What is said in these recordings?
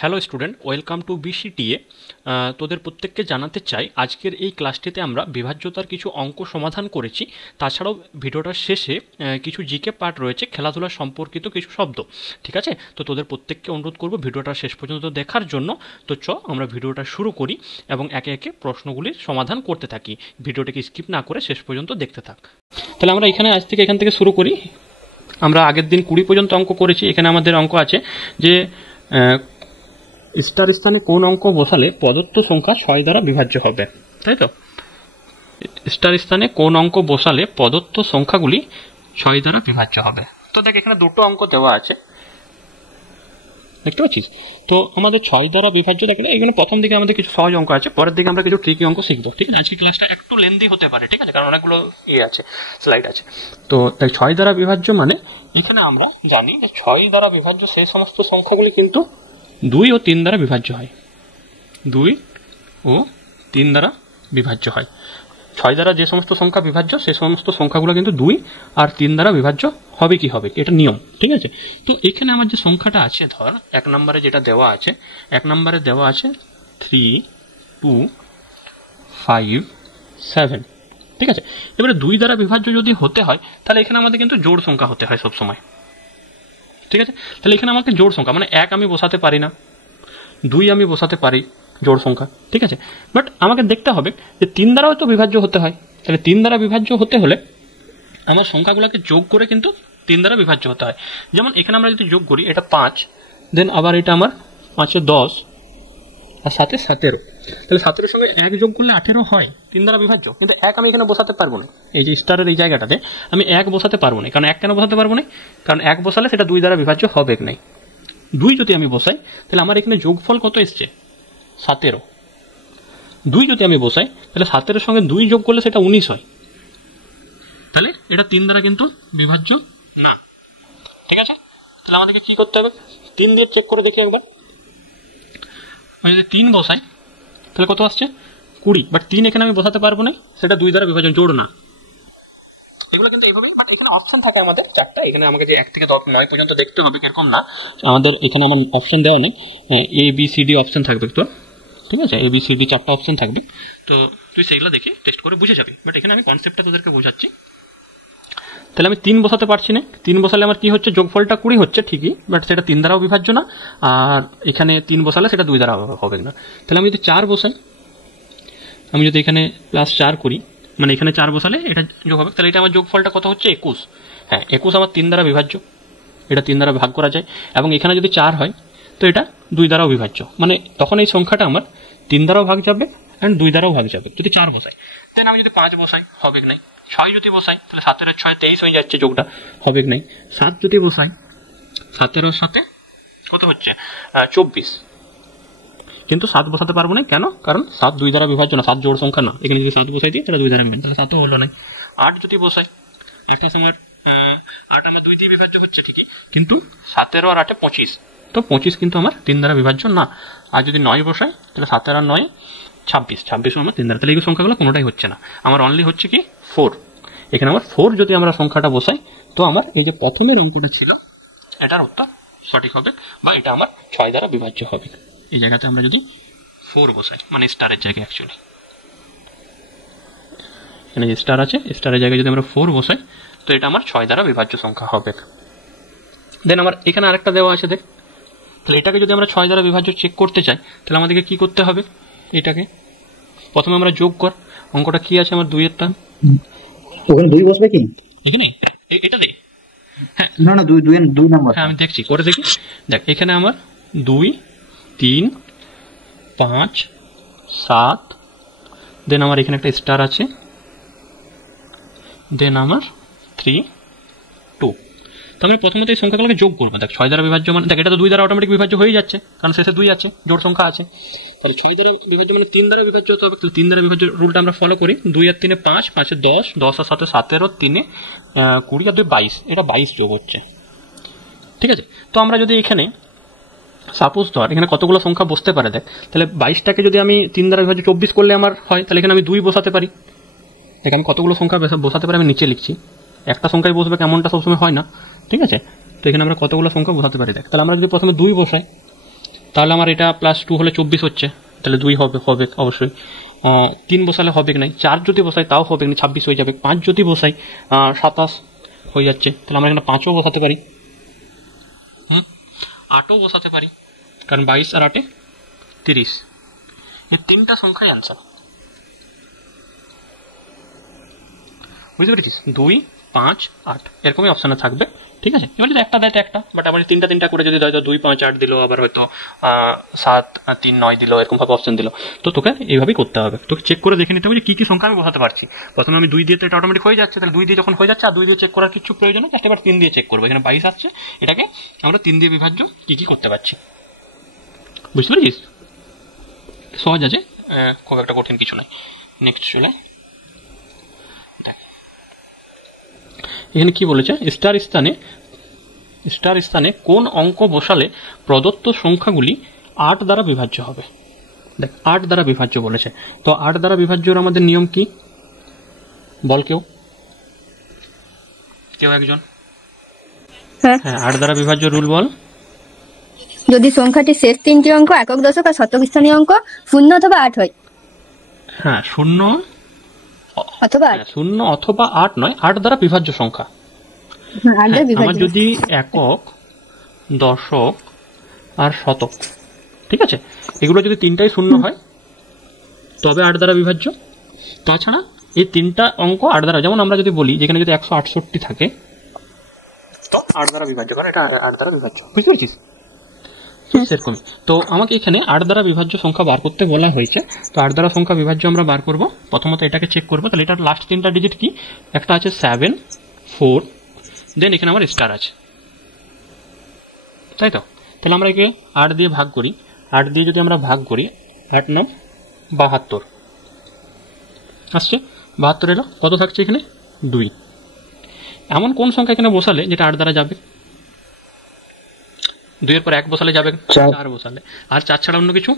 Hello student, welcome to BCTA. তোদের প্রত্যেককে জানাতে চাই আজকের এই ক্লাসটিতে আমরা বিভাজ্যতার কিছু অঙ্ক সমাধান করেছি। তাছাড়াও ভিডিওটার শেষে কিছু জিকে পার্ট রয়েছে, খেলাধুলা সম্পর্কিত কিছু শব্দ। ঠিক আছে, তো তোদের প্রত্যেককে অনুরোধ করবো ভিডিওটা শেষ পর্যন্ত দেখার জন্য। তো আমরা ভিডিওটা শুরু করি এবং একে একে প্রশ্নগুলির সমাধান করতে থাকি। ভিডিওটাকে স্কিপ না করে শেষ পর্যন্ত দেখতে থাক। তাহলে আমরা এখান থেকে শুরু করি। আমরা আগের দিন 20 পর্যন্ত অঙ্ক করেছি। এখানে আমাদের অঙ্ক আছে যে স্টার স্থানে কোন অঙ্ক বসালে প্রদত্ত সংখ্যা 6 দ্বারা বিভাজ্য হবে, তাই তো? স্টার স্থানে কোন অঙ্ক বসালে প্রদত্ত সংখ্যাগুলি 6 দ্বারা বিভাজ্য হবে। তো দেখ, এখানে দুটো অঙ্ক দেওয়া আছে, দেখতে পাচ্ছিস? তো আমাদের 6 দ্বারা বিভাজ্য দেখে এখানে প্রথম দিকে আমাদের কিছু সহজ অঙ্ক আছে, পরের দিকে আমরা কিছু ট্রিকি অঙ্ক শিখবো। ঠিক আছে, আজকে ক্লাসটা একটু লেন্দি হতে পারে, ঠিক আছে, কারণ অনেকগুলো আছে, স্লাইড আছে। তো তাই 6 দ্বারা বিভাজ্য মানে এখানে আমরা জানি যে 6 দ্বারা বিভাজ্য সেই সমস্ত সংখ্যাগুলি কিন্তু 2 ও 3 দ্বারা বিভাজ্য হয়। 2 ও 3 দ্বারা বিভাজ্য হয়। 6 দ্বারা যে সমস্ত সংখ্যা বিভাজ্য সেই সমস্ত সংখ্যাগুলো কিন্তু 2 আর 3 দ্বারা বিভাজ্য হবে কি হবে, এটা নিয়ম। ঠিক আছে, তো এখানে আমার যে সংখ্যাটা আছে, ধর 1 নম্বরে যেটা দেওয়া আছে, 1 নম্বরে দেওয়া আছে 3, 2, 5, 7। ঠিক আছে, এবারে 2 দ্বারা বিভাজ্য যদি হতে হয় তাহলে এখানে আমাদের কিন্তু জোড় সংখ্যা হতে হয় সবসময়। ঠিক আছে, তাহলে এখানে আমাকে জোড় সংখ্যা মানে 1 আমি বসাতে পারি না, 2 আমি বসাতে পারি জোড় সংখ্যা। ঠিক আছে, বাট আমাকে দেখতে হবে যে 3 দ্বারাও তো বিভাজ্য হতে হয়। তাহলে 3 দ্বারা বিভাজ্য হতে হলে আমার সংখ্যাগুলোকে যোগ করে কিন্তু 3 দ্বারা বিভাজ্য হতে হয়। যেমন এখানে আমরা যদি যোগ করি, এটা 5, দেন আবার এটা আমার 5 10 আর 7 17। তাহলে 17 সঙ্গে 1 যোগ করলে 18 হয়, 3 দ্বারা বিভাজ্য। কিন্তু 1 আমি এখানে বসাতে পারবো না, এই যে স্টারের এই জায়গাটাতে আমি 1 বসাতে পারবো না। কারণ 1 কেন বসাতে পারবো না? কারণ 1 বসালে সেটা 2 দ্বারা বিভাজ্য হবে নাই। 2 যদি আমি বসাই তাহলে আমার এখানে যোগফল কত এসছে? 17। 2 যদি আমি বসাই তাহলে 17 সঙ্গে 2 যোগ করলে সেটা 19 হয়। তাহলে এটা 3 দ্বারা কিন্তু বিভাজ্য না। ঠিক আছে, তাহলে আমাদেরকে কি করতে হবে? 3 দিয়ে চেক করে দেখি একবার। আমি যদি 3 বসাই তাহলে কত আসছে? 20। বাট 3 এখানে আমি বসাতে পারবো না, সেটা 2 দ্বারা বিভাজন, জোড় না। এগুলো কিন্তু এইভাবে, বাট এখানে অপশন থাকে আমাদের 4টা। এখানে আমাকে যে 1 থেকে 9 পর্যন্ত দেখতে হবে এরকম না, আমাদের এখানে আমার অপশন দেওয়া নেই। A B C D option থাকবে তো, ঠিক আছে, এ বি সি ডি 4টা অপশন থাকবে। তো তুই সেইগুলো দেখে টেস্ট করে বুঝে যাবি। বাট এখানে আমি কনসেপ্টটা তোদেরকে বোঝাচ্ছি। তাহলে আমি 3 বসাতে পারছি না। 3 বসালে আমার কি হচ্ছে? যোগফলটা 20 হচ্ছে ঠিকই, বাট সেটা 3 দ্বারাও বিভাজ্য না। আর এখানে 3 বসালে সেটা 2 দ্বারা হবে না। তাহলে আমি যদি 4 বসাই, আমি যদি এখানে +4 করি, মানে এখানে 4 বসালে এটা যোগ হবে, তাহলে এটা আমার যোগফলটা কত হচ্ছে? 21। হ্যাঁ, 21 আমার 3 দ্বারা বিভাজ্য, এটা 3 দ্বারা ভাগ করা যায়। এবং এখানে যদি 4 হয় তো এটা 2 দ্বারাও বিভাজ্য, মানে তখন এই সংখ্যাটা আমার 3 দ্বারাও ভাগ যাবে অ্যান্ড 2 দ্বারাও ভাগ যাবে যদি 4 বসাই। দেন আমি যদি 5 বসাই, হবে কি নাই। 6 যদি বসাই তাহলে 7 এর 6 23 হয়ে যাচ্ছে, যোগটা হবে কি নাই। 7 যদি বসাই, 7 এর সাথে কত হচ্ছে? 24। কিন্তু 7 বসাতে পারবো না, কেন? কারণ 7 2 দ্বারা বিভাজ্য না, 7 জোড় সংখ্যা না। এখানে যদি 7 বসাই দিই তাহলে 2 দ্বারা বিভাজ্য, তাহলে 7ও হলো না। 8 যদি বসাই, 8 আমার 2 দিয়ে বিভাজ্য হচ্ছে ঠিকই, কিন্তু 7 আর 8 25, তো 25 কিন্তু আমার 3 দ্বারা বিভাজ্য না। আর যদি 9 বসাই তাহলে 7 আর 9 26, 26ও আমার 3 দ্বারা। তাহলে এই সংখ্যাগুলো কোনোটাই হচ্ছে না, আমার অনলি হচ্ছে কি 4। এখানে আমার 4 যদি আমরা সংখ্যাটা বসাই তো আমার এই যে প্রথমের অঙ্কটা ছিল এটার উত্তর সঠিক হবে, বা এটা আমার 6 দ্বারা বিভাজ্য হবে। এই জায়গাতে আমরা যদি 4 বসাই, মানে স্টারের জায়গায়, অ্যাকচুয়ালি এখানে যে স্টার আছে, স্টারের জায়গায় যদি আমরা 4 বসাই তো এটা আমার 6 দ্বারা বিভাজ্য সংখ্যা হবে। দেন আমার এখানে আরেকটা দেওয়া আছে, দেখ। তাহলে এটাকে যদি আমরা 6 দ্বারা বিভাজ্য চেক করতে চাই তাহলে আমাদেরকে কি করতে হবে? এটাকে প্রথমে আমরা যোগ কর। অঙ্কটা কি আছে আমার? 2 এর টান, ওখানে 2 বসবে কি এখানে? এটা দে। হ্যাঁ, না না, 2 নাম্বার। হ্যাঁ, আমি দেখছি, করে দেখি। দেখ, এখানে আমার 2, 3, 5, 7, দেন আমার এখানে একটা স্টার আছে, দেন আমার 3, 2। তো আমরা প্রথমত এই সংখ্যাগুলোকে যোগ করবো। দেখ, 6 দ্বারা বিভাজ্য মানে, দেখ, এটা তো 2 দ্বারা অটোমেটিক বিভাজ্য হয়ে যাচ্ছে, কারণ শেষে 2 আছে, জোড় সংখ্যা আছে। তাহলে 6 দ্বারা বিভাজ্য মানে 3 দ্বারা বিভাজ্য হতে হবে। তাহলে 3 দ্বারা বিভাজ্য রুলটা আমরা ফলো করি। 2 আর 3 5, 5 এ 10, 10 আর 7 17, 3 20 আর 2 22, এটা 22 যোগ হচ্ছে। ঠিক আছে, তো আমরা যদি এখানে সাপোজ ধর এখানে কতগুলো সংখ্যা বসতে পারে, দেখ, তাহলে 22টাকে যদি আমি 3 দ্বারা বিভাজ্য 24 করলে আমার হয়, তাহলে এখানে আমি 2 বসাতে পারি। দেখ, আমি কতগুলো সংখ্যা বসাতে পারি আমি নিচে লিখছি। একটা সংখ্যায় বসবে কেমনটা সবসময় হয় না, ঠিক আছে? তো এখানে আমরা কতগুলো সংখ্যা বসাতে পারি, দেখ। তাহলে আমরা যদি প্রথমে 2 বসাই, তাহলে আমার এটা +2 হলে 24 হচ্ছে, তাহলে 2 হবে হবে অবশ্যই। 3 বসালে হবে কি নাই, 4 যদি বসাই তাও হবে না, 26 হয়ে যাবে। 5 যদি বসাই 27 হয়ে যাচ্ছে, তাহলে আমরা এখানে 5ও বসাতে পারি, 8ও বসাতে পারি, কারণ 22 আর 8 30। এই 3টা সংখ্যাই অ্যান্সার, বুঝতে পেরেছিস? 2, 5, 8 এরকমই অপশানে থাকবে, ঠিক আছে? এবার যদি একটা দেয় তো একটা, বাট আবার 3টা করে যদি দেয় তো 2, 5, 8 দিল, আবার হয়তো 7, 3, 9 দিল, এরকম ভাবে অপশন দিল। তো তোকে এইভাবেই করতে হবে, তোকে চেক করে দেখে নিতে হবে যে কি সংখ্যা আমি বসাতে পারছি। প্রথমে আমি 2 দিয়ে তো এটা অটোমেটিক হয়ে যাচ্ছে, তাহলে 2 দিয়ে যখন হয়ে যাচ্ছে আর 2 দিয়ে চেক করার কিছু প্রয়োজন নেই, জাস্ট এবার 3 দিয়ে চেক করবো। এখানে 22 আসছে, এটাকে আমরা 3 দিয়ে বিভাজ্য কি করতে পারছি, বুঝতে পেরেছিস? সহজ আছে, খুব একটা কঠিন কিছু নাই। নেক্সট চলে, এখানে কি বলেছে, স্টার স্থানে কোন অঙ্ক বসালে প্রদত্ত সংখ্যাগুলি 8 দ্বারা বিভাজ্য হবে। দেখ 8 দ্বারা বিভাজ্য বলেছে, তো 8 দ্বারা বিভাজ্যর আমাদের নিয়ম কি বল, কেউ একজন? হ্যাঁ, 8 দ্বারা বিভাজ্য রুল বল। যদি সংখ্যাটির শেষ 3টি অঙ্ক একক দশক আর শতক স্থানীয় অঙ্ক 0 অথবা 8 হয়। হ্যাঁ, 0 অথবা 8 নয়, 8 দ্বারা বিভাজ্য সংখ্যা। আমার যদি একক, দশক আর শতক, ঠিক আছে, এগুলো যদি 3টাই 0 হয় তবে 8 দ্বারা বিভাজ্য। তাছাড়া এই 3টা অঙ্ক 8 দ্বারা, যেমন আমরা যদি বলি যেখানে যদি 168 থাকে তো 8 দ্বারা বিভাজ্য, কারণ এটা 8 দ্বারা বিভাজ্য, বুঝতে পেরেছিস? সেরকমই তো আমাকে এখানে 8 দ্বারা বিভাজ্য সংখ্যা বার করতে বলা হয়েছে। তো 8 দ্বারা সংখ্যা বিভাজ্য আমরা বার করব। প্রথমত এটাকে চেক করবো, তাহলে এটার লাস্ট 3টা ডিজিট কি, একটা আছে 7, 4, দেন এখানে আমার স্টার আছে, তাই তো? তাহলে আমরা একে 8 দিয়ে ভাগ করি, 8 দিয়ে যদি আমরা ভাগ করি, 8 9 72 আসছে, 72 এলো, কত থাকছে এখানে 2। এমন কোন সংখ্যা এখানে বসালে যেটা 8 দ্বারা যাবে? 2 এর পর 1 বসালে যাবে, 4 বসালে, আর 4 ছাড়া অন্য কিছু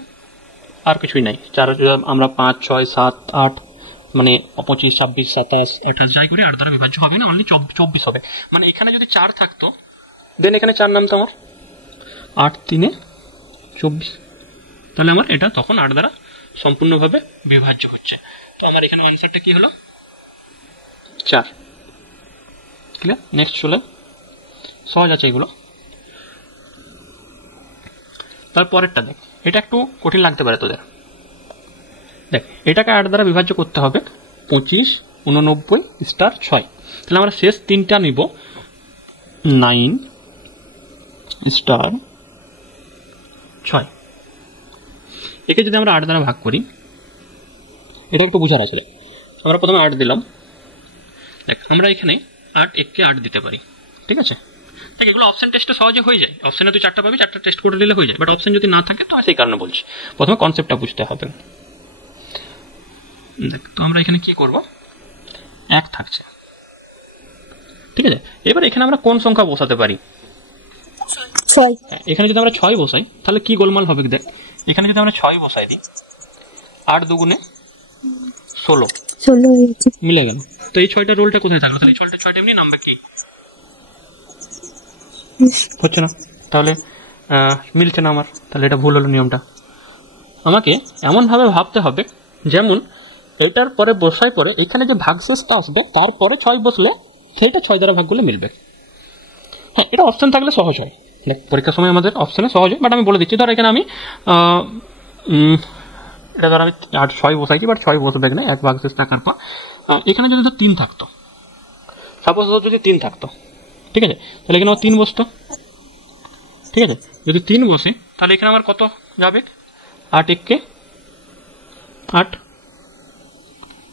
আর কিছুই নাই। 4 আমরা 5, 6, 7, 8 মানে 25, 26, 27, 28 যাই করে 8 দ্বারা বিভাজ্য হবে না, অনলি 24 হবে। মানে এখানে যদি 4 থাকতো দেন এখানে 4 নামতো আমার, 8 3 24, তাহলে আমার এটা তখন 8 দ্বারা সম্পূর্ণভাবে বিভাজ্য হচ্ছে। তো আমার এখানে আনসারটা কি হলো, 4। ক্লিয়ার? নেক্সট চলে, সহজ আছে এগুলো। তারপরেরটা দেখ, এটা একটু কঠিন লাগতে পারে তোদের। দেখ এটাকে 8 দ্বারা বিভাজ্য করতে হবে, 25, 89, স্টার 6। তাহলে আমরা শেষ 3টা নিব, 9 স্টার 6। একে যদি আমরা 8 দ্বারা ভাগ করি, এটা একটু বোঝার আছে। আমরা প্রথমে 8 দিলাম, দেখ আমরা এখানে 8 1কে 8 দিতে পারি, ঠিক আছে? দেখ এগুলো অপশন টেস্টে সহজে হয়ে যায়, অপশনে তুই 4টা পাবি, 4টা টেস্ট করে দিলে হয়ে যায়। বাট অপশন যদি না থাকে তো সেই কারণে বলছি, প্রথমে কনসেপ্টটা বুঝতে হবে। দেখ তো আমরা এখানে কি করব, 1 থাকছে, ঠিক আছে? এবার এখানে আমরা কোন সংখ্যা বসাতে পারি, 6। এখানে যদি আমরা 6 বসাই তাহলে কি গোলমাল হবে, দেখ এখানে যদি আমরা 6 বসাই দিই, 8 2 16 মিলে গেল। তো এই 6টা রোলটা কোথায় থাকলো, তাহলে এই 6টা এমনি নামবে কি হচ্ছে না, তাহলে মিলছে না আমার, তাহলে এটা ভুল হলো নিয়মটা। আমাকে এমনভাবে ভাবতে হবে যেমন এটার পরে বসাই পরে এখানে যে ভাগশেষটা আসবে তারপরে 6 বসলে সেইটা 6 দ্বারা ভাগ করলে মিলবে। হ্যাঁ, এটা অপশন থাকলে সহজ হয়, দেখ পরীক্ষার সময় আমাদের অপশনে সহজ হয়। বাট আমি বলে দিচ্ছি, ধর এখানে আমি এটা ধর আমি 6 বসাইছি, বাট 6 বসবে না, 1 ভাগশেষ টাকার পর এখানে যদি ধর 3 থাকতো, সাপোজ যদি 3 থাকতো, ঠিক আছে, তাহলে এখানে আমার 3 বসতো, ঠিক আছে? যদি 3 বসে তাহলে এখানে আমার কত যাবে, 8 1কে 8,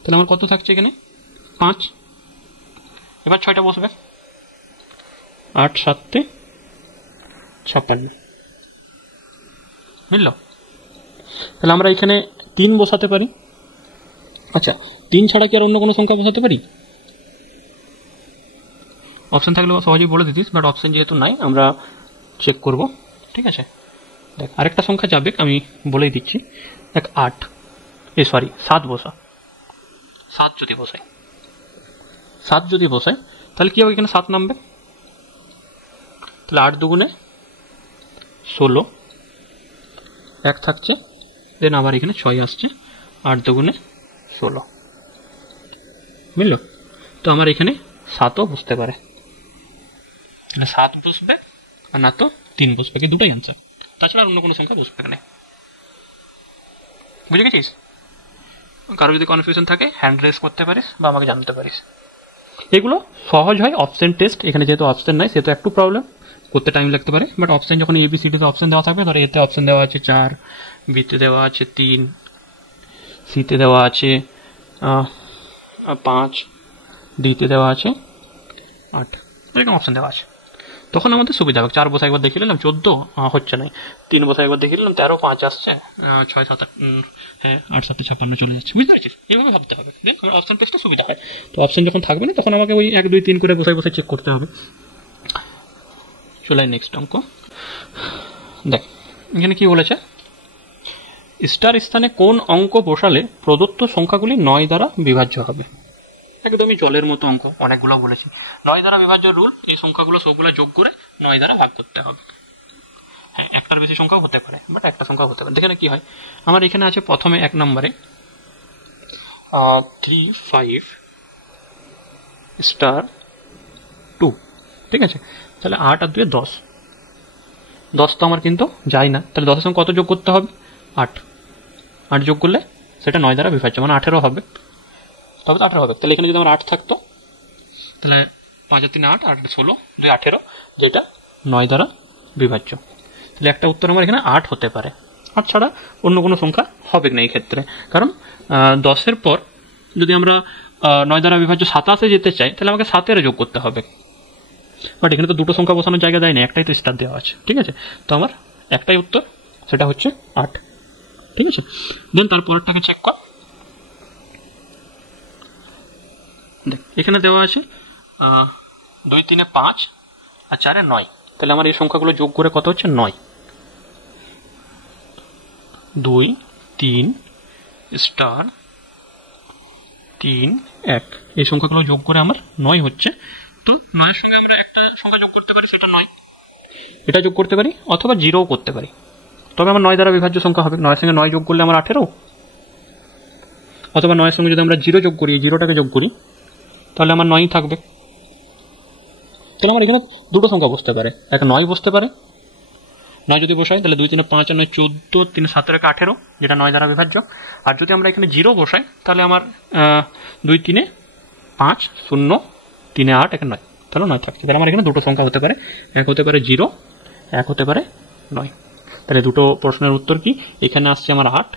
তাহলে আমার কত থাকছে এখানে 5। এবার 6টা বসবে, 8 7 56 মিলল। তাহলে আমরা এখানে 3 বসাতে পারি। আচ্ছা, 3 ছাড়া কি আর অন্য কোনো সংখ্যা বসাতে পারি? অপশন থাকলে সহজেই বলে দিতিস, বাট অপশন যেহেতু নাই আমরা চেক করব, ঠিক আছে? দেখ আরেকটা সংখ্যা যাবে, আমি বলেই দিচ্ছি। দেখ 7 বসা, 7 যদি বসাই তাহলে কি হবে, এখানে 7 নামবে, তাহলে 8 2 16 1 থাকছে, দেন আবার এখানে 6 আসছে, 8 দুগুণে 16, বুঝলো? তো আমার এখানে 7ও বসতে পারে, 7 বসবে আর না তো 3 বসবে, কি দুটোই অ্যান্সার, তাছাড়া অন্য কোনো সংখ্যা বসবে না। বুঝে গেছিস? কারো যদি কনফিউশন থাকে হ্যান্ড রেজ করতে পারিস বা আমাকে জানতে পারিস। এগুলো সহজ হয় অপশন টেস্ট, এখানে যেহেতু অপশন নাই সেহেতু একটু প্রবলেম, করতে টাইম লাগতে পারে, বাট অপশন যখন এবিসিডিতে অপশন দেওয়া থাকবে, ধরো এতে অপশন দেওয়া আছে 4, বিতে দেওয়া আছে 3, সিতে দেওয়া আছে 5, ডিতে দেওয়া আছে 8, এরকম অপশন দেওয়া আছে, তখন আমাদের সুবিধা হবে। 4 বসে একবার দেখে নিলাম 14 হচ্ছে না, 3 বসে একবার দেখে নিলাম 13, 5 আসছে, 6, 7, 8, হ্যাঁ 8, 7, 56 চলে যাচ্ছে, বুঝতে পারছিস? এইভাবে ভাবতে হবে, দেন আমার অপশন টেস্টে সুবিধা হয়। তো অপশন যখন থাকবে না তখন আমাকে ওই 1, 2, 3 করে বসে বসে চেক করতে হবে। চলে নেক্সট অঙ্ক দেখ, এখানে কি বলেছে, স্টার স্থানে কোন অঙ্ক বসালে প্রদত্ত সংখ্যাগুলি 9 দ্বারা বিভাজ্য হবে। একদমই জলের মতো অঙ্ক, অনেকগুলো বলেছি। 9 দ্বারা বিভাজ্য রুল, এই সংখ্যাগুলো সবগুলো যোগ করে 9 দ্বারা ভাগ করতে হবে। হ্যাঁ, একটার বেশি সংখ্যাও হতে পারে, বাট একটা সংখ্যা হতে পারে। দেখে কি হয়, আমার এখানে আছে প্রথমে 1 নম্বরে 3, 5 স্টার 2, ঠিক আছে? তাহলে 8 আর 2 10, 10 তো আমার কিন্তু যায় না, তাহলে 10 এর সঙ্গে কত যোগ করতে হবে? 8, 8 যোগ করলে সেটা 9 দ্বারা বিভাজ্য, মানে 18 হবে, তবে তো 18 হবে। তাহলে এখানে যদি আমার 8 থাকতো, তাহলে 5 আর 3 8, 8 16, 2 18, যেটা 9 দ্বারা বিভাজ্য। তাহলে একটা উত্তর আমার এখানে 8 হতে পারে, 8 ছাড়া অন্য কোনো সংখ্যা হবে না এই ক্ষেত্রে, কারণ 10-এর পর যদি আমরা 9 দ্বারা বিভাজ্য 27-এ যেতে চাই, তাহলে আমাকে 7-এর যোগ করতে হবে, বাট এখানে তো দুটো সংখ্যা বসানোর জায়গা দেয় না, একটাই তো স্টার দেওয়া আছে, ঠিক আছে? তো আমার একটাই উত্তর, সেটা হচ্ছে 8, ঠিক আছে? দেন তারপরেরটাকে চেক কর, দেখ এখানে দেওয়া আছে 2, 3, 5 আর 4, 9, তাহলে আমার এই সংখ্যাগুলো যোগ করে কত হচ্ছে? 9, 2, 3 স্টার 3, 1, এই সংখ্যাগুলো যোগ করে আমার 9 হচ্ছে। তো 9-এর সঙ্গে আমরা একটা সংখ্যা যোগ করতে পারি, সেটা 9, এটা যোগ করতে পারি, অথবা 0ও করতে পারি, তবে আমার 9 দ্বারা বিভাজ্য সংখ্যা হবে। 9-এর সঙ্গে 9 যোগ করলে আমার 18, অথবা 9-এর সঙ্গে যদি আমরা 0 যোগ করি, 0টাকে যোগ করি, তাহলে আমার 9 থাকবে। তাহলে আমার এখানে দুটো সংখ্যা বসতে পারে, এক 9 বসতে পারে, 9 যদি বসাই তাহলে 2, 3, 5 আর 9 14, 3, 7, 18, যেটা 9 দ্বারা বিভাজ্য। আর যদি আমরা এখানে 0 বসাই, তাহলে আমার 2, 3, 5, 0, 3, 8, 9, তাহলে 9 থাকছে। তাহলে আমার এখানে দুটো সংখ্যা হতে পারে, এক হতে পারে 0, এক হতে পারে 9। তাহলে দুটো প্রশ্নের উত্তর কি, এখানে আসছে আমার 8,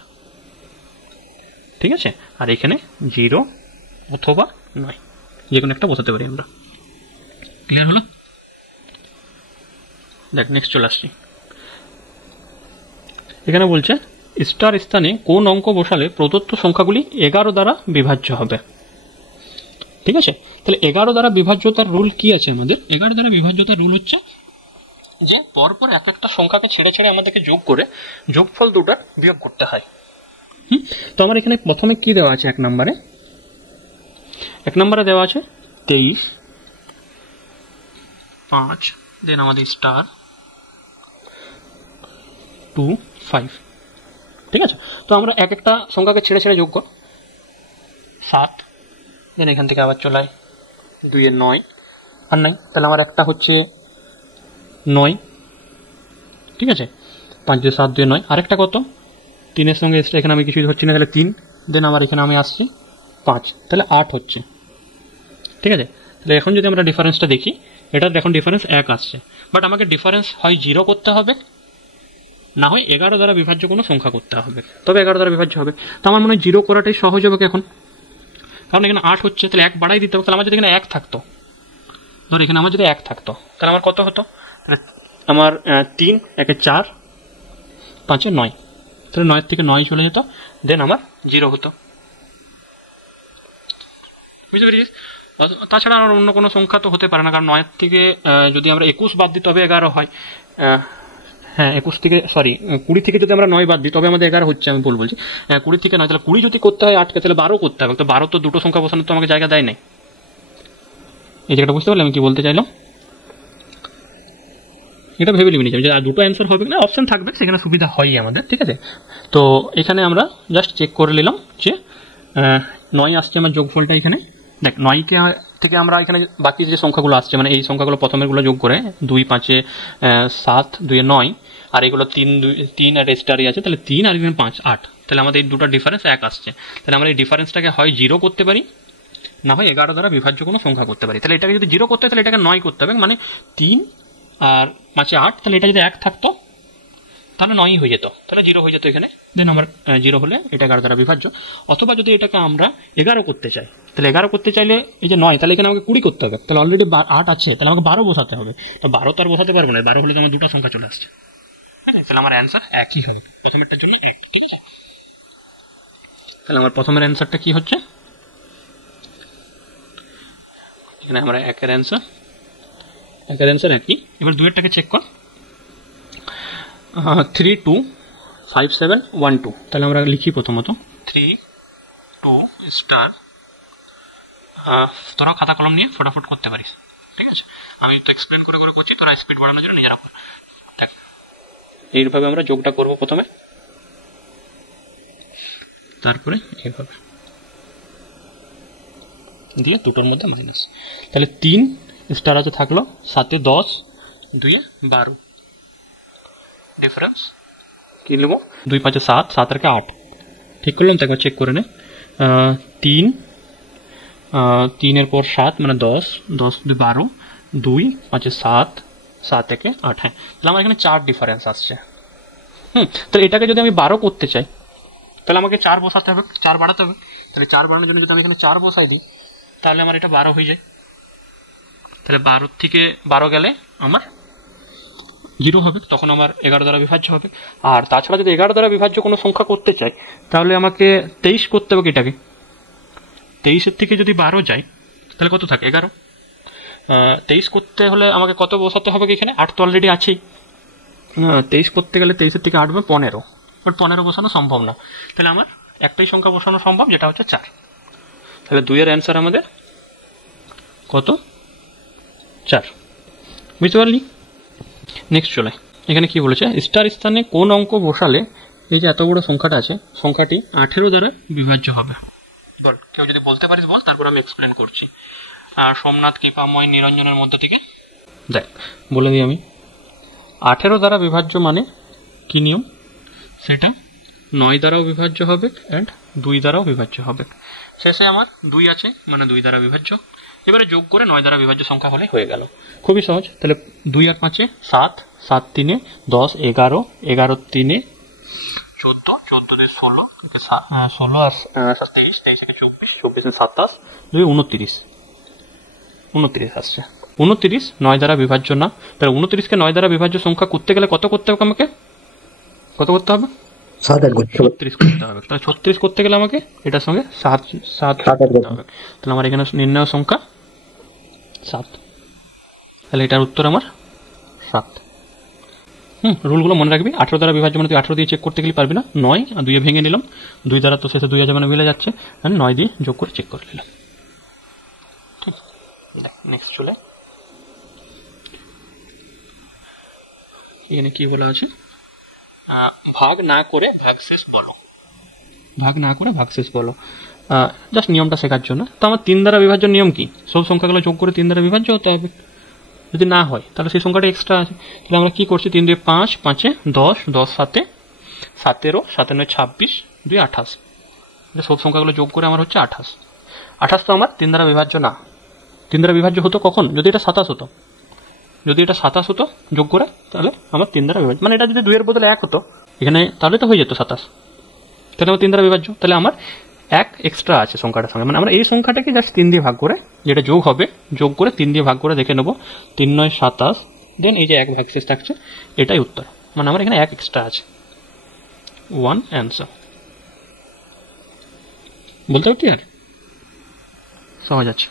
ঠিক আছে, আর এখানে 0 অথবা 9, যে কোনো একটা বসাতে পারি আমরা। ক্লিয়ার হলো? দেখ নেক্সট চলে আসছি, এখানে বলছে স্টার স্থানে কোন অঙ্ক বসালে প্রদত্ত সংখ্যাগুলি 11 দ্বারা বিভাজ্য হবে। ঠিক আছে, তাহলে 11 দ্বারা বিভাজ্যতার রুল কি আছে আমাদের? 11 দ্বারা বিভাজ্যতার রুল হচ্ছে যে পরপর এক একটা সংখ্যাকে ছেড়ে ছেড়ে আমাদেরকে যোগ করে যোগফল দুটার বিয়োগ করতে হয়। তো আমার এখানে প্রথমে কি দেওয়া আছে? এক নম্বরে দেওয়া আছে 23, 5, দেন আমাদের স্টার 2, 5, ঠিক আছে। তো আমরা এক একটা সংখ্যাকে ছেড়ে ছেড়ে যোগ কর, 7, দেন এখান থেকে আবার চলাই 2 এর 9 আর 9, তাহলে আমার একটা হচ্ছে 9, ঠিক আছে, 5, 2, 7, 2, 9, আরেকটা কত? 3 এর সঙ্গে এখানে আমি কিছু হচ্ছে না, তাহলে 3, দেন আমার এখানে আমি আসছি 5, তাহলে 8 হচ্ছে, ঠিক আছে। তাহলে এখন যদি আমরা ডিফারেন্সটা দেখি, এটার এখন ডিফারেন্স 1 আসছে, বাট আমাকে ডিফারেন্স হয় 0 করতে হবে, না হয় 11 দ্বারা বিভাজ্য কোনো সংখ্যা করতে হবে, তবে 11 দ্বারা বিভাজ্য হবে। তো আমার মনে হয় 0 করাটাই সহজ হবে এখন, কারণ এখানে 8 হচ্ছে, তাহলে 1 বাড়াই দিতে হবে। তাহলে আমার যদি এখানে 1 থাকতো, ধর এখানে আমার যদি 1 থাকতো, তাহলে আমার কত হতো? তাহলে আমার 3, 1 এ 4, 5 এ 9, তাহলে 9 থেকে 9 চলে যেত, দেন আমার 0 হতো। বুঝতে পেরেছিস? তাছাড়া আর অন্য কোনো সংখ্যা তো হতে পারে না, কারণ 9 থেকে যদি আমরা 21 বাদ দিই তবে 11 হয়। হ্যাঁ 21 থেকে 20 থেকে যদি আমরা 9 বাদ দিই তবে আমাদের 11 হচ্ছে, আমি বলছি 20 থেকে 9, তাহলে 20 যদি করতে হয় 8কে, তাহলে 12 করতে হবে। তো 12 তো দুটো সংখ্যা বসানোর তো আমাকে জায়গা দেয় নাই। এই জায়গাটা বুঝতে পারলে আমি কি বলতে চাইলাম? এটা ভেবে নিবি যে আর দুটো অ্যান্সার হবে না, অপশন থাকবে, সেখানে সুবিধা হয় আমাদের, ঠিক আছে। তো এখানে আমরা জাস্ট চেক করে নিলাম যে 9 আসছে আমার যোগফলটা। এখানে দেখ 9কে থেকে আমরা এখানে বাকি যে সংখ্যাগুলো আসছে, মানে এই সংখ্যাগুলো প্রথমেরগুলো যোগ করে 2 5 7 2 9, আর এগুলো 3 আর স্টারই আছে, তাহলে 3 আর 5 8, তাহলে আমাদের এই দুটো ডিফারেন্স 1 আসছে। তাহলে আমরা এই ডিফারেন্সটাকে হয় 0 করতে পারি, না হয় 11 দ্বারা বিভাজ্য কোনো সংখ্যা করতে পারি। তাহলে এটাকে যদি 0 করতে হয় তাহলে এটাকে 9 করতে হবে, মানে 3 আর 5 8, তাহলে এটা যদি 1 থাকতো তাহলে 9ই হয়ে যেত, তাহলে 0 হয়ে যেত এখানে। দেন আমার 0 হলে এটা 11 দ্বারা বিভাজ্য। অথবা যদি এটাকে আমরা 11 করতে চাই, তাহলে 11 করতে চাইলে এই যে 9, তাহলে এখানে আমাকে 20 করতে হবে, তাহলে অলরেডি 8 আছে, তাহলে আমাকে 12 বসাতে হবে। তো 12 তো আর বসাতে পারবো না, 12 হলে তো আমার দুটো সংখ্যা চলে আসছে, হ্যাঁ। তাহলে আমার অ্যান্সার একই হবে, প্রথমেরটার জন্য 1, ঠিক আছে। তাহলে আমার প্রথমের অ্যান্সারটা কি হচ্ছে, এখানে আমরা 1-এর অ্যান্সার একই। এবার 2-এরটাকে চেক কর, 3 2 5 7 1 2। তাহলে আমরা লিখি প্রথমত 3 2 স্টার। তোরা খাতা কলম নিয়ে ফটাফট করতে পারিস, ঠিক আছে। আমি তো এক্সপ্লেন করে করে করছি, তোরা স্পিড বাড়ানোর জন্য নিজেরা কর। দেখ এইভাবে আমরা যোগটা করব প্রথমে, তারপরে এইভাবে দিয়ে দুটোর মধ্যে মাইনাস। তাহলে 3 স্টার আছে থাকলো, 7 10 2 12, ডিফারেন্স কি নেব, 2 5 7 7 আর 8, ঠিক করলাম তো, একবার চেক করে নে। 3 এর পর 7 মানে 10 10 2 12, 2 5 7 7 1 8, হ্যাঁ। তাহলে আমার এখানে 4 ডিফারেন্স আসছে। তাহলে এটাকে যদি আমি 12 করতে চাই তাহলে আমাকে 4 বসাতে হবে, 4 বাড়াতে হবে। তাহলে 4 বাড়ানোর জন্য যদি আমি এখানে 4 বসাই দিই তাহলে আমার এটা 12 হয়ে যায়। তাহলে 12 থেকে 12 গেলে আমার 0 হবে, তখন আমার 11 দ্বারা বিভাজ্য হবে। আর তাছাড়া যদি 11 দ্বারা বিভাজ্য কোনো সংখ্যা করতে চাই তাহলে আমাকে 23 করতে হবে। এটাকে 23-এর থেকে যদি 12 যায় তাহলে কত থাকে, 11। 23 করতে হলে আমাকে কত বসাতে হবে, এখানে 8 তো অলরেডি আছেই। 23 করতে গেলে 23-এর থেকে 8 হবে 15, বাট 15 বসানো সম্ভব না। তাহলে আমার একটাই সংখ্যা বসানো সম্ভব, যেটা হচ্ছে 4। তাহলে 2-এর অ্যান্সার আমাদের কত, 4। বুঝতে পারলি? নেক্সট চলে, এখানে কি বলেছে, স্টার স্থানে কোন অঙ্ক বসালে এই যে এত বড় সংখ্যাটা আছে, সংখ্যাটি 18 দ্বারা বিভাজ্য হবে। বল, কেউ যদি বলতে পারিস বল, তারপর আমি এক্সপ্লেন করছি। আর সোমনাথ, কৃপাময়, নিরঞ্জনের মধ্যে থেকে দেখ বলে দিই আমি। 18 দ্বারা বিভাজ্য মানে কি নিয়ম, সেটা 9 দ্বারাও বিভাজ্য হবে অ্যান্ড 2 দ্বারাও বিভাজ্য হবে। শেষে আমার 2 আছে, মানে 2 দ্বারা বিভাজ্য। এবারে যোগ করে 9 দ্বারা বিভাজ্য সংখ্যা হলে হয়ে গেল, খুবই সহজ। তাহলে 2 আর 5 7, 7 3 10 11, 11 3 14, 14 দিয়ে 16, 16 আর 23, 23 থেকে 24, 24 27, 2 29, 29 আসছে। 29 9 দ্বারা বিভাজ্য না, তাহলে 29কে 9 দ্বারা বিভাজ্য সংখ্যা করতে গেলে কত করতে হবে আমাকে, কত করতে হবে, 36 করতে হবে। তাহলে 36 করতে গেলে আমাকে এটার সঙ্গে 7 করতে হবে। তাহলে আমার এখানে নির্ণয় সংখ্যা 7। তাহলে এটার উত্তর আমার 7। রুলগুলো মনে রাখবি। 18 দ্বারা বিভাজ্য মানে তুই 18 দিয়ে চেক করতে গেলে পারবি না। 9 আর 2 ভেঙে নিলাম, 2 দ্বারা তো শেষে 2 আছে মানে মিলে যাচ্ছে, 9 দিয়ে যোগ করে চেক করে নিলাম। ঠিক, নেক্সট চলে, এখানে কি বলা আছে, ভাগ না করে ভাগশেষ বলো। ভাগ না করে ভাগশেষ বলো, জাস্ট নিয়মটা শেখার জন্য। তো আমার 3 দ্বারা বিভাজ্য নিয়ম কি, সব সংখ্যাগুলো যোগ করে 3 দ্বারা বিভাজ্য হতে হবে। যদি না হয় তাহলে সেই সংখ্যাটা এক্সট্রা আছে। তাহলে আমরা কি করছি, 3 2 5, 5 10, 10 7 17, 7 9 26, 2 28। সব সংখ্যাগুলো যোগ করে আমার হচ্ছে 28। 28 তো আমার 3 দ্বারা বিভাজ্য না। 3 দ্বারা বিভাজ্য হতো কখন, যদি এটা 27 হতো। যদি এটা 27 হতো যোগ করে, তাহলে আমার 3 দ্বারা বিভাজ্য, মানে এটা যদি 2 এর বদলে 1 হতো এখানে, তাহলে তো হয়ে যেত 27। তাহলে আমার 3 দ্বারা বিভাজ্য। তাহলে আমার 1 এক্সট্রা আছে সংখ্যাটার সঙ্গে, মানে আমরা এই সংখ্যাটাকে জাস্ট 3 দিয়ে ভাগ করে, যেটা যোগ হবে, যোগ করে 3 দিয়ে ভাগ করে দেখে নেবো, 3 9 27, দেন এই যে 1 ভাগশেষ থাকছে, এটাই উত্তর। মানে আমার এখানে 1 এক্সট্রা আছে। 1 অ্যান্সার। বলতে পারছি আর সহজ আছে,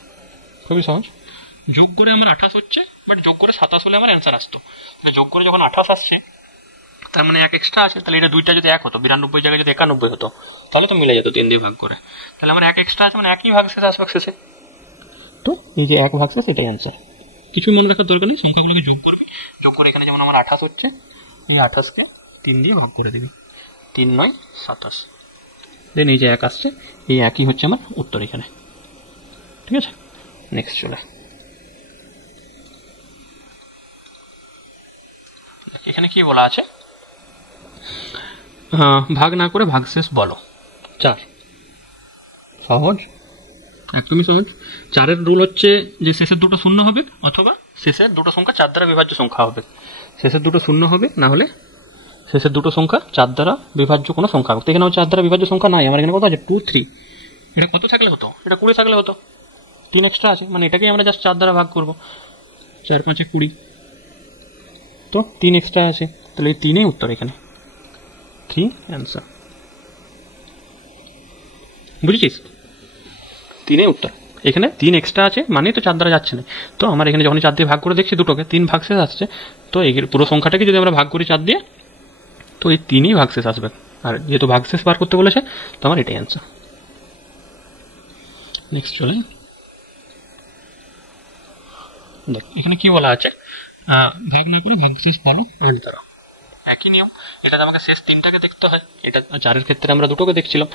খুবই সহজ। যোগ করে আমার 28 হচ্ছে, বাট যোগ করে 27 হলে আমার অ্যান্সার আসতো। তাহলে যোগ করে যখন 28 আসছে, তার মানে 1 এক্সট্রা আছে। তাহলে এটা 2টা যদি 1 হতো, 92 জায়গায় যদি 91 হতো, তাহলে তো মিলে যেত 3 দিয়ে ভাগ করে। তাহলে আমার 1 এক্সট্রা আছে, মানে একই ভাগশেষ আসবে শেষে। তো এই যে 1 ভাগশেষ, এটাই অ্যান্সার। কিছু মনে রাখার দরকার নেই, সংখ্যাগুলোকে যোগ করবি, যোগ করে এখানে যেমন আমার 28 হচ্ছে, এই 28কে 3 দিয়ে ভাগ করে দিবি, 3 9 27। দেন এই যে 1 আসছে, এই একই হচ্ছে আমার উত্তর এখানে। ঠিক আছে, নেক্সট চলে। এখানে কি বলা আছে, ভাগ না করে ভাগশেষ বলো। 4, সহজ, একদমই সহজ। 4-এর রুল হচ্ছে যে শেষের দুটো শূন্য হবে অথবা শেষের দুটো সংখ্যা 4 দ্বারা বিভাজ্য সংখ্যা হবে। শেষের দুটো শূন্য হবে, না হলে শেষের দুটো সংখ্যা 4 দ্বারা বিভাজ্য কোনো সংখ্যা হবে। এখানে 4 দ্বারা বিভাজ্য সংখ্যা নাই, আমার এখানে কত আছে 2 3। এটা কত থাকলে হতো, এটা 20 থাকলে হতো, 3 এক্সট্রা আছে, মানে এটাকেই আমরা জাস্ট 4 দ্বারা ভাগ করবো। 4 5 20, তো 3 এক্সট্রা আছে, তাহলে এই 3ই উত্তর এখানে, 3 অ্যান্সার। বুঝেছিস, 3ই উত্তর। এখানে 3 এক্সট্রা আছে মানে তো 4 দ্বারা যাচ্ছে না। তো আমার এখানে যখন 4 দিয়ে ভাগ করে দেখছি দুটোকে, 3 ভাগশেষ আসছে, তো এই পুরো সংখ্যাটাকে যদি আমরা ভাগ করি 4 দিয়ে, তো এই 3ই ভাগশেষ আসবে। আর যেহেতু ভাগশেষ বার করতে বলেছে, তো আমার এটাই অ্যান্সার। নেক্সট চলে, দেখ এখানে কি বলা আছে, ভাগ না করে ভাগশেষ বলো 8 দ্বারা। একই নিয়ম, এটাতে আমাকে শেষ 3টাকে দেখতে হয়, এটা 4-এর ক্ষেত্রে আমরা দুটোকে দেখছিলাম।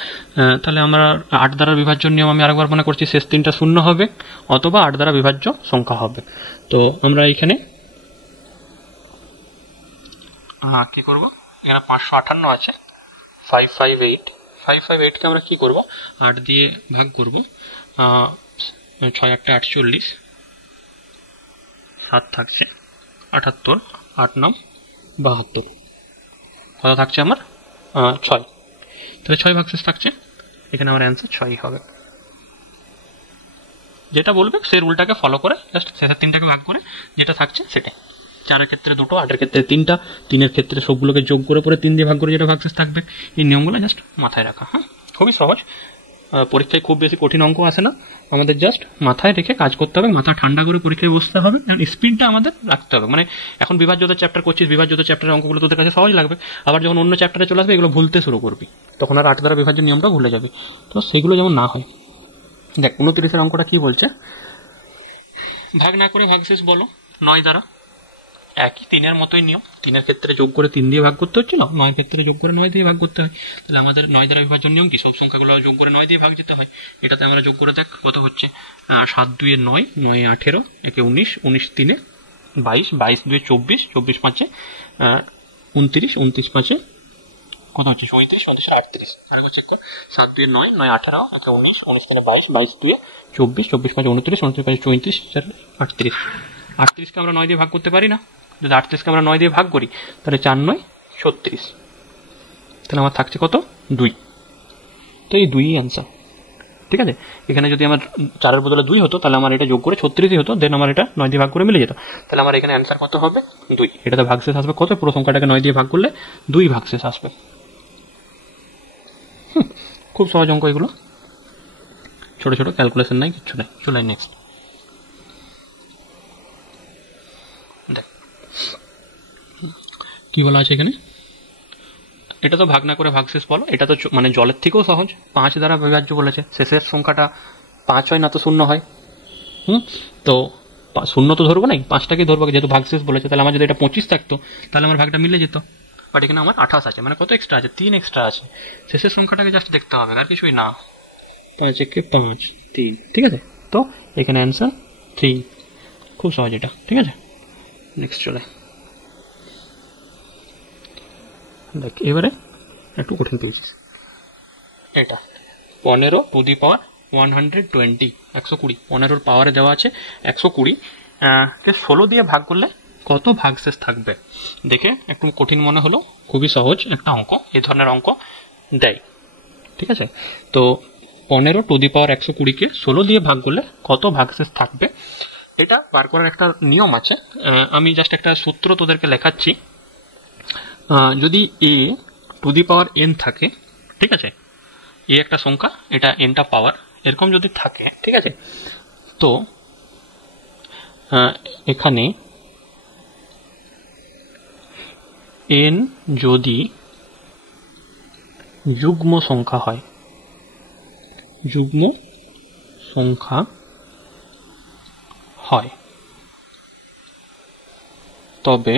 তাহলে আমরা 8 দ্বারা বিভাজ্য নিয়ম আমি আরেকবার মনে করছি, শেষ 3টা শূন্য হবে অথবা 8 দ্বারা বিভাজ্য সংখ্যা হবে। তো আমরা এখানে কি করব, এখানে 558 আছে, 558কে আমরা কি করব, 8 দিয়ে ভাগ করব, 6 8 48, 7 থাকছে 78, 8 9 72, কত থাকছে আমার 6, তাহলে 6 ভাগশেষ থাকছে, এখানে আমার অ্যান্সার 6 হবে। যেটা বলবে সেই রুলটাকে ফলো করে জাস্ট শেষের 3টাকে ভাগ করে যেটা থাকছে সেটাই। 4-এর ক্ষেত্রে 2টো, 8-এর ক্ষেত্রে 3টা, 3-এর ক্ষেত্রে সবগুলোকে যোগ করে পরে 3 দিয়ে ভাগ করে যেটা ভাগশেষ থাকবে। এই নিয়মগুলো জাস্ট মাথায় রাখা। হ্যাঁ, খুবই সহজ, পরীক্ষায় খুব বেশি কঠিন অঙ্ক আসে না, আমাদের জাস্ট মাথায় রেখে কাজ করতে হবে, মাথা ঠান্ডা করে পরীক্ষায় বসতে হবে, স্পিডটা আমাদের রাখতে হবে। মানে এখন বিভাজ্যতার চ্যাপ্টার করছিস, বিভাজ্যতার চ্যাপ্টারের অঙ্কগুলো তোদের কাছে সহজ লাগবে, আবার যখন অন্য চ্যাপ্টারে চলে আসবে এগুলো ভুলতে শুরু করবি, তখন আর 8 দ্বারা বিভাজ্য নিয়মটা ভুলে যাবে। তো সেগুলো যেমন না হয়। দেখ 29-এর অঙ্কটা কি বলছে, ভাগ না করে ভাগশেষ বলো 9 দ্বারা। একই 3-এর মতোই নিয়ম, 3-এর ক্ষেত্রে যোগ করে 3 দিয়ে ভাগ করতে হচ্ছিল, 9-এর ক্ষেত্রে যোগ করে 9 দিয়ে ভাগ করতে হয়। তাহলে আমাদের 9 দ্বারা বিভাজন নিয়ম কি, সব সংখ্যাগুলো যোগ করে 9 দিয়ে ভাগ যেতে হয়। এটাতে আমরা যোগ করে দেখ কত হচ্ছে, 7 2 9, 9 18, 19, 19 3 22, 22 2 24, 24 5 29, 29 5 কত হচ্ছে 37, 38। আরেকবার চেক কর, 7 2 9, 9 18, 19, 19 3 22, 22 2 24, 24 5 29, 29 5 34, 38। 38কে আমরা 9 দিয়ে ভাগ করতে পারি না, যদি 38কে আমরা 9 দিয়ে ভাগ করি তাহলে 4 9 36, তাহলে আমার থাকছে কত 2। তো এই 2ই অ্যান্সার। ঠিক আছে, এখানে যদি আমার 4-এর বদলে 2 হতো তাহলে আমার এটা যোগ করে 36ই হতো, দেন আমার এটা 9 দিয়ে ভাগ করে মিলে যেত, তাহলে আমার এখানে অ্যান্সার কত হবে 2। এটাতে ভাগশেষ আসবে কত, পুরো সংখ্যাটাকে 9 দিয়ে ভাগ করলে 2 ভাগশেষ আসবে। খুব সহজ অঙ্ক এগুলো, ছোট ছোট, ক্যালকুলেশন নাই, কিচ্ছু নাই। চলে নেক্সট, দেখ কি বলা আছে এখানে, এটা তো ভাগ না করে ভাগশেষ বলো, এটা তো মানে জলের থেকেও সহজ, 5 দ্বারা বিভাজ্য বলেছে, শেষের সংখ্যাটা 5 হয় না তো 0 হয়। তো 0 তো ধরবো নাই, 5টাকে ধরবো, যেহেতু ভাগশেষ বলেছে, তাহলে আমার যদি এটা 25 থাকতো তাহলে আমার ভাগটা মিলে যেত, বাট এখানে আমার 28 আছে, মানে কত এক্সট্রা আছে, 3 এক্সট্রা আছে। শেষের সংখ্যাটাকে জাস্ট দেখতে হবে, আর কিছুই না। 5 একে 5 3, ঠিক আছে, তো এখানে অ্যান্সার 3। খুব সহজ এটা, ঠিক আছে। নেক্সট চলে, দেখ এবারে একটু কঠিন পেয়েছিস। এটা 15 টু দি পাওয়ার 120, 120, 15-র পাওয়ারে দেওয়া আছে 120 কে 16 দিয়ে ভাগ করলে কত ভাগশেষ থাকবে। দেখে একটু কঠিন মনে হলো, খুবই সহজ একটা অঙ্ক, এই ধরনের অঙ্ক দেয়, ঠিক আছে। তো 15 টু দি পাওয়ার 120কে 16 দিয়ে ভাগ করলে কত ভাগশেষ থাকবে, এটা বার করার একটা নিয়ম আছে। আমি জাস্ট একটা সূত্র তোদেরকে লেখাচ্ছি। যদি a two the power n থাকে, ঠিক আছে, এ একটা সংখ্যা, এটা nটা পাওয়ার, এরকম যদি থাকে, ঠিক আছে, তো এখানে n যদি যুগ্ম সংখ্যা হয়, যুগ্ম সংখ্যা হয়, তবে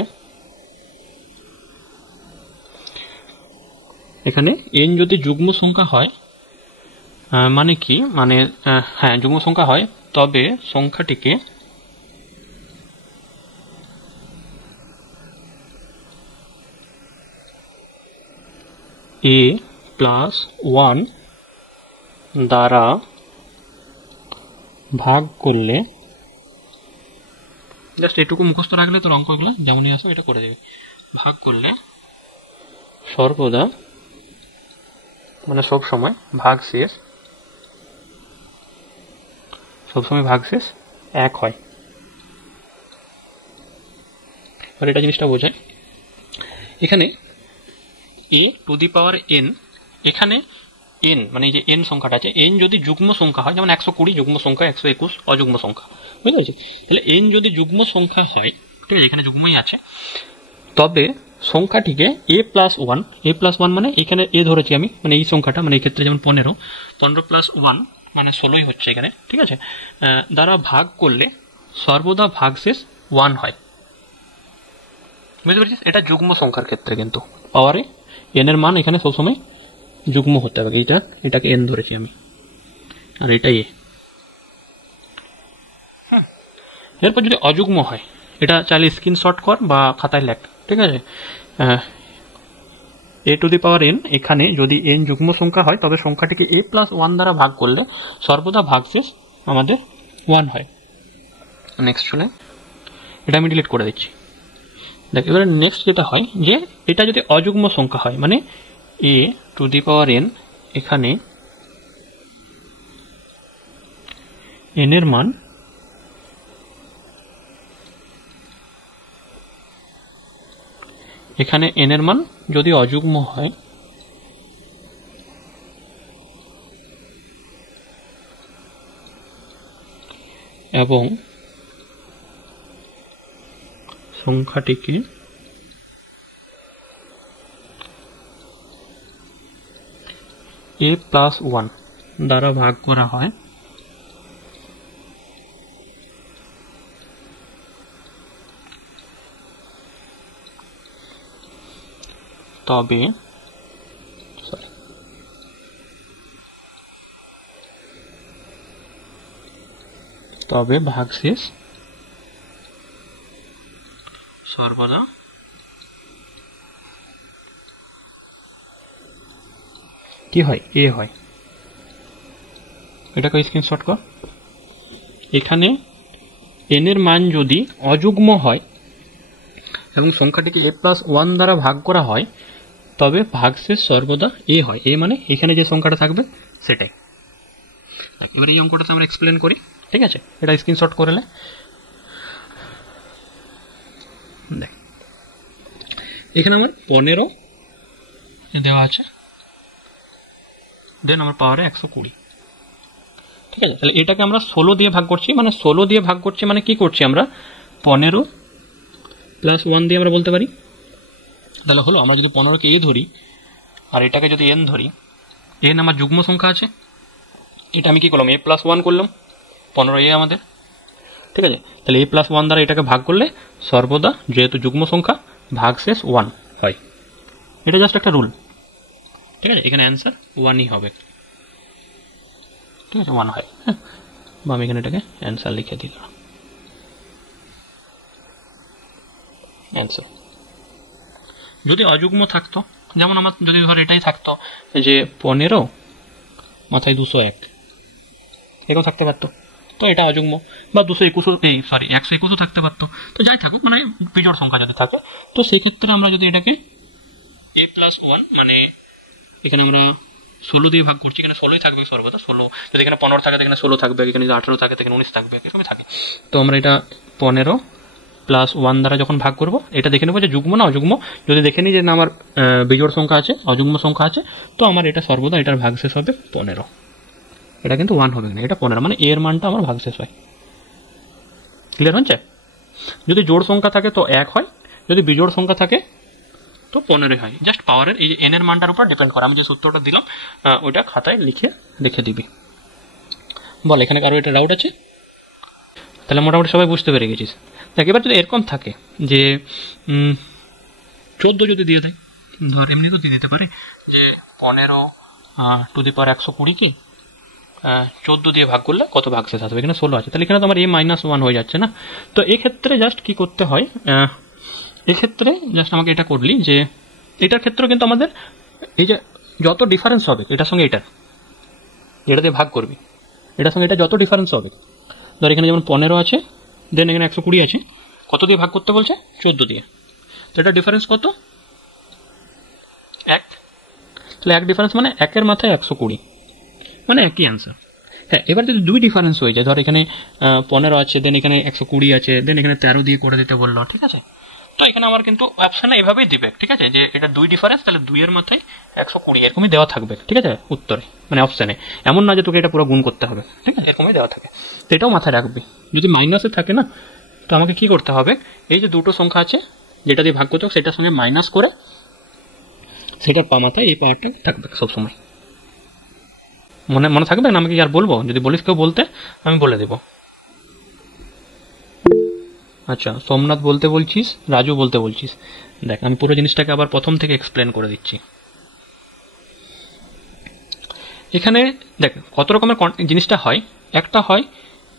এখানে n যদি যুগ্ম সংখ্যা হয়, মানে কি, মানে হ্যাঁ যুগ্ম সংখ্যা হয়, তবে সংখ্যাটিকে a+1 দ্বারা ভাগ করলে, জাস্ট এটুকু মুখস্থ রাখলে তোর অঙ্কগুলো যেমনই আসো এটা করে দেবে, ভাগ করলে সর্বদা মানে সব সময় ভাগশেষ 1 হয়। আর এটা জিনিসটা বোঝায় এখানে a⁴n, এখানে n মানে এই যে n সংখ্যাটা আছে, n যদি যুগ্ম সংখ্যা হয়, যেমন 120 যুগ্ম সংখ্যা, 121 অযুগ্ম সংখ্যা, বুঝতে পেরেছি? তাহলে n যদি যুগ্ম সংখ্যা হয়, ঠিক আছে, এখানে যুগ্মই আছে, তবে সংখ্যাটিকে a+1 মানে এখানে a ধরেছি আমি, মানে এই সংখ্যাটা, মানে এই ক্ষেত্রে যেমন 15 + 1 মানে 16ই হচ্ছে এখানে, ঠিক আছে, দ্বারা ভাগ করলে সর্বদা ভাগশেষ 1 হয়। বুঝতে পেরেছিস? এটা যুগ্ম সংখ্যার ক্ষেত্রে, কিন্তু পাওয়ারে n এর মান এখানে সবসময় যুগ্ম হতে হবে। এটাকে n ধরেছি আমি, আর এটা a। হ্যাঁ, এরপর যদি অযুগ্ম হয়, এটা চাইলে স্ক্রিনশট কর বা খাতায় লেখ, ঠিক আছে। a⁴n এখানে যদি n যুগ্ম সংখ্যা হয়, তবে সংখ্যাটিকে a+1 দ্বারা ভাগ করলে সর্বদা ভাগশেষ আমাদের 1 হয়। নেক্সট চলে, এটা আমি ডিলিট করে দিচ্ছি। দেখ, এবারে নেক্সট যেটা হয় যে এটা যদি অযুগ্ম সংখ্যা হয়, মানে a⁴n এখানে n এর মান যদি অযুগ্ম হয়, এবং সংখ্যাটিকে a+1 দ্বারা ভাগ করা হয়, তবে ভাগশেষ সর্বদা কি হয়? a হয়। এটাকে স্ক্রিনশট কর। এখানে n এর মান যদি অযুগ্ম হয় এবং সংখ্যাটিকে a+1 দ্বারা ভাগ করা হয়, তবে ভাগশেষ সর্বদা a হয়। a মানে এখানে যে সংখ্যাটা থাকবে সেটাই। এবার এই অঙ্কটা আমরা এক্সপ্লেন করি, ঠিক আছে? এটা স্ক্রিনশট করে নে। দেখ, এখানে আমার 15 দেওয়া আছে, দেন আমার পাওয়ারে 120, ঠিক আছে? তাহলে এটাকে আমরা 16 দিয়ে ভাগ করছি, মানে 16 দিয়ে ভাগ করছি মানে কি করছি আমরা? 15 + 1 দিয়ে আমরা বলতে পারি। তাহলে হলো, আমরা যদি 15কে a ধরি আর এটাকে যদি n ধরি, n আমার যুগ্ম সংখ্যা আছে, এটা আমি কি করলাম? a+1 করলাম, 15a আমাদের, ঠিক আছে? তাহলে a+1 দ্বারা এটাকে ভাগ করলে সর্বদা, যেহেতু যুগ্ম সংখ্যা, ভাগশেষ 1 হয়। এটা জাস্ট একটা রুল, ঠিক আছে? এখানে অ্যান্সার 1ই হবে, ঠিক আছে? 1 হয়। হ্যাঁ, বা আমি এখানে এটাকে অ্যান্সার লিখে দিলাম। অ্যান্সার যদি অযুগ্ম থাকতো, যেমন আমার যদি ধর এটাই থাকতো যে 15 মাথায় 201, এটাও থাকতে পারতো, তো এটা অযুগ্ম। বা 121ও থাকতে পারতো। তো যাই থাকুক, মানে বিজোড় সংখ্যা যদি থাকে, তো সেই ক্ষেত্রে আমরা যদি এটাকে a+1 মানে এখানে আমরা 16 দিয়ে ভাগ করছি, এখানে 16ই থাকবে সর্বদা। 16 যদি এখানে 15 থাকে, এখানে 16 থাকবে, এখানে যদি 18 থাকে, এখানে 19 থাকবে, এরকমই থাকে। তো আমরা এটা 15 + 1 দ্বারা যখন ভাগ করব, এটা দেখে নেবো যে যুগ্ম না অযুগ্ম। যদি দেখে নিই যে না আমার বিজোড় সংখ্যা আছে, অযুগ্ম সংখ্যা আছে, তো আমার এটা সর্বদা এটার ভাগশেষ হবে 15। এটা কিন্তু 1 হবে না, এটা 15, মানে এর মানটা আমার ভাগশেষ হয়। ক্লিয়ার হচ্ছে? যদি জোড় সংখ্যা থাকে তো 1 হয়, যদি বিজোড় সংখ্যা থাকে তো 15 হয়। জাস্ট পাওয়ারের এই যে n এর মানটার উপর ডিপেন্ড করে। আমি যে সূত্রটা দিলাম ওইটা খাতায় লিখে রেখে দিবি। বল, এখানে কারো এটা ডাউট আছে? তাহলে মোটামুটি সবাই বুঝতে পেরে গেছিস। দেখ এবার যদি এরকম থাকে যে 14 যদি দিয়ে দেয়, ধর এমনি তো দিয়ে দিতে পারে যে 15 টু দি পাওয়ার 120কে 14 দিয়ে ভাগ করলে কত ভাগশেষ আসবে, এখানে 16 আছে, তাহলে এখানে তো আমার a-1 হয়ে যাচ্ছে না। তো এক্ষেত্রে জাস্ট কি করতে হয়, এক্ষেত্রে জাস্ট আমাকে এটা করলি যে এটার ক্ষেত্রে কিন্তু আমাদের এই যে যত ডিফারেন্স হবে এটার সঙ্গে এটা দিয়ে ভাগ করবি, এটার সঙ্গে এটা যত ডিফারেন্স হবে, ধর এখানে যেমন 15 আছে, দেন এখানে 120 আছে, কত দিয়ে ভাগ করতে বলছে 14 দিয়ে, তো এটা ডিফারেন্স কত 1, তাহলে 1 ডিফারেন্স মানে 1-এর মাথায় 120, মানে একই অ্যান্সার। হ্যাঁ, এবার যদি 2 ডিফারেন্স হয়ে যায়, ধর এখানে 15 আছে, দেন এখানে 120 আছে, দেন এখানে 13 দিয়ে করে দিতে বললো, ঠিক আছে, তো এখানে আমার কিন্তু অপশানে এভাবেই দিবে, ঠিক আছে, যে এটা 2 ডিফারেন্স, তাহলে 2-এর মাথায় 120 এরকমই দেওয়া থাকবে, ঠিক আছে, উত্তরে মানে অপশানে, এমন না যে তোকে এটা পুরো গুণ করতে হবে, ঠিক আছে, এরকমই দেওয়া থাকে, তো এটাও মাথায় রাখবি। যদি মাইনাসে থাকে না, তো আমাকে কি করতে হবে, এই যে দুটো সংখ্যা আছে যেটা দিয়ে ভাগ করতে হবে সেটার সঙ্গে মাইনাস করে সেটার মাথায় এই পাওয়ারটা থাকবে সবসময়। মনে থাকবে না? আমাকে আর বলবো, যদি বলিস কেউ বলতে আমি বলে দেব। আচ্ছা, সোমনাথ বলতে বলছিস, রাজু বলতে বলছিস, দেখ আমি পুরো জিনিসটাকে আবার প্রথম থেকে এক্সপ্লেন করে দিচ্ছি। এখানে দেখ কত রকমের জিনিসটা হয়, একটা হয়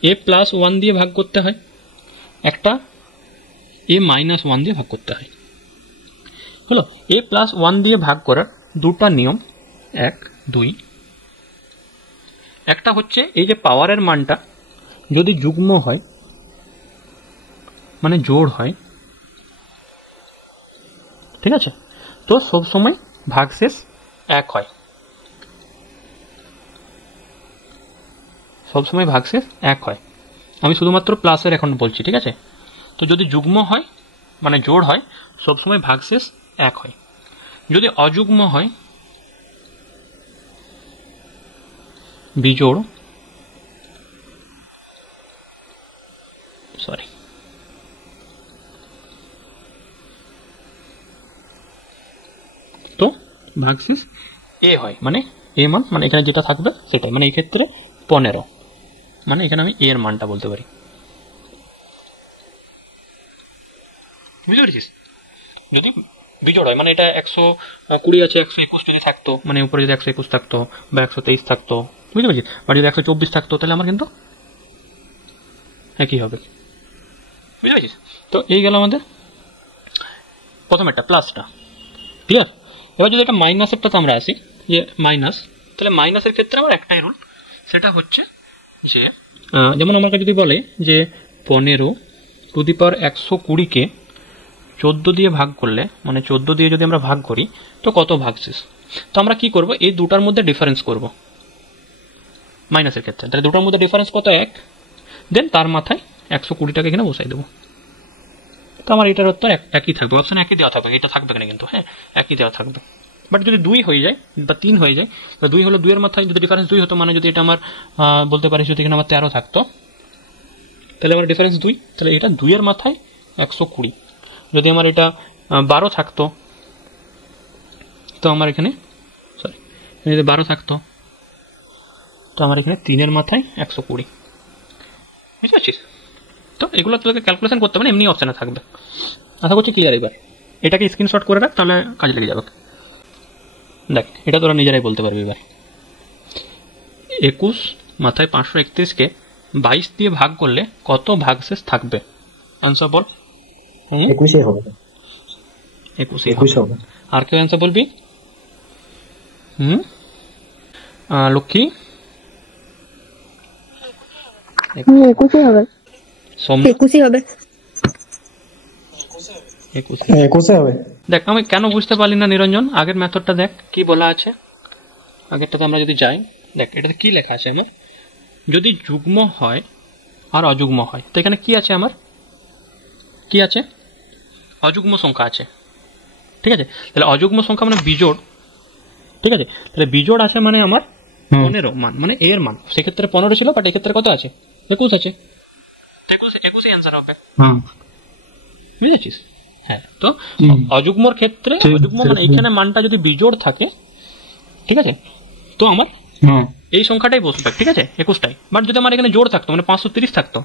a+1 দিয়ে ভাগ করতে হয়, একটা a-1 দিয়ে ভাগ করতে হয়। হলো, a+1 দিয়ে ভাগ করার দুটা নিয়ম, 1, 2। একটা হচ্ছে এই যে পাওয়ারের মানটা যদি যুগ্ম হয় মানে জোড় হয়, ঠিক আছে, তো সবসময় ভাগশেষ 1 হয়, সবসময় ভাগশেষ 1 হয়। আমি শুধুমাত্র প্লাসের এখন বলছি, ঠিক আছে, তো যদি যুগ্ম হয় মানে জোড় হয় সবসময় ভাগশেষ 1 হয়। যদি অযুগ্ম হয় বিজোড়, সরি তো ভাগশেষ এ হয়, মানে এ মান মানে এখানে যেটা থাকবে সেটাই, মানে এই ক্ষেত্রে 15, মানে এখানে আমি এর মানটা বলতে পারি, বুঝতে পেরেছিস? যদি বিজোড় হয় মানে এটা 120 আছে, 121 যদি থাকতো, মানে উপরে যদি 121 থাকতো বা 123 থাকতো, বুঝতে পেরেছিস, বা যদি 124 থাকতো তাহলে আমার কিন্তু একই হবে, বুঝতে পেরেছিস? তো এই গেল আমাদের প্রথম একটা প্লাসটা, ক্লিয়ার? এবার যদি এটা মাইনাসেরটাতে আমরা আসি, যে মাইনাস, তাহলে মাইনাসের ক্ষেত্রে আমার একটাই রুল, সেটা হচ্ছে যে যেমন আমাকে যদি বলে যে 15^120কে 14 দিয়ে ভাগ করলে, মানে 14 দিয়ে যদি আমরা ভাগ করি তো কত ভাগশেষ, তো আমরা কি করব, এই দুটার মধ্যে ডিফারেন্স করব মাইনাসের ক্ষেত্রে, তাহলে দুটার মধ্যে ডিফারেন্স কত 1, দেন তার মাথায় 120টাকে এখানে বসাই দেবো, তো আমার এটার উত্তর একই থাকবে, অপশন একই দেওয়া থাকবে, এটা থাকবে না কিন্তু, হ্যাঁ একই দেওয়া থাকবে। বাট যদি 2 হয়ে যায় বা 3 হয়ে যায়, তো 2 হলো 2-এর মাথায় যদি ডিফারেন্স 2 হতো, মানে যদি এটা আমার বলতে পারিস যদি এখানে আমার 13 থাকতো, তাহলে আমার ডিফারেন্স 2, তাহলে এটা 2-এর মাথায় 120। যদি আমার এটা 12 থাকতো, তো আমার এখানে যদি 12 থাকতো, তো আমার এখানে 3-এর মাথায় 120, বুঝতে পারছিস? তো এগুলো তোকে ক্যালকুলেশন করতে হবে না, এমনি অপশানে থাকবে। আশা করছি ক্লিয়ার। এবার এটাকে স্ক্রিনশট করে রাখ, তাহলে কাজে লেগে যাবে। দেখ এটা তোরা নিজেরাই বলতে পারবি। এবার 21 মাথায় 531কে 22 দিয়ে ভাগ করলে কত ভাগশেষ থাকবে? অ্যান্সার বল। 21 হবে। 21 হবে। আর কেউ অ্যান্সার বলবি? লক্ষ্মী 21 হবে। সোমনাথ 21 হবে। 21 হবে। দেখ আমি কেন বুঝতে পারলি না নিরঞ্জন, আগের মেথডটা দেখ কি বলা আছে। আগেরটাতে আমরা যদি যাই, দেখ এটাতে কি লেখা আছে আমার, যদি যুগ্ম হয় আর অযুগ্ম হয়, তো এখানে কি আছে আমার, কি আছে, অযুগ্ম সংখ্যা আছে, ঠিক আছে। তাহলে অযুগ্ম সংখ্যা মানে বিজোড়, ঠিক আছে। তাহলে বিজোড় আছে মানে আমার 15 মান, মানে এর মান সেক্ষেত্রে 15 ছিল, বাট এক্ষেত্রে কত আছে, 21 আছে। 21 অ্যান্সার হবে, বুঝেছিস? হ্যাঁ। তো অযুগ্মর ক্ষেত্রে, অযুগ্ম মানে এইখানে মানটা যদি বিজোড় থাকে, ঠিক আছে, তো আমার এই সংখ্যাটাই বসবে, ঠিক আছে, 21টাই। বাট যদি আমার এখানে জোড় থাকতো, মানে 530 থাকতো,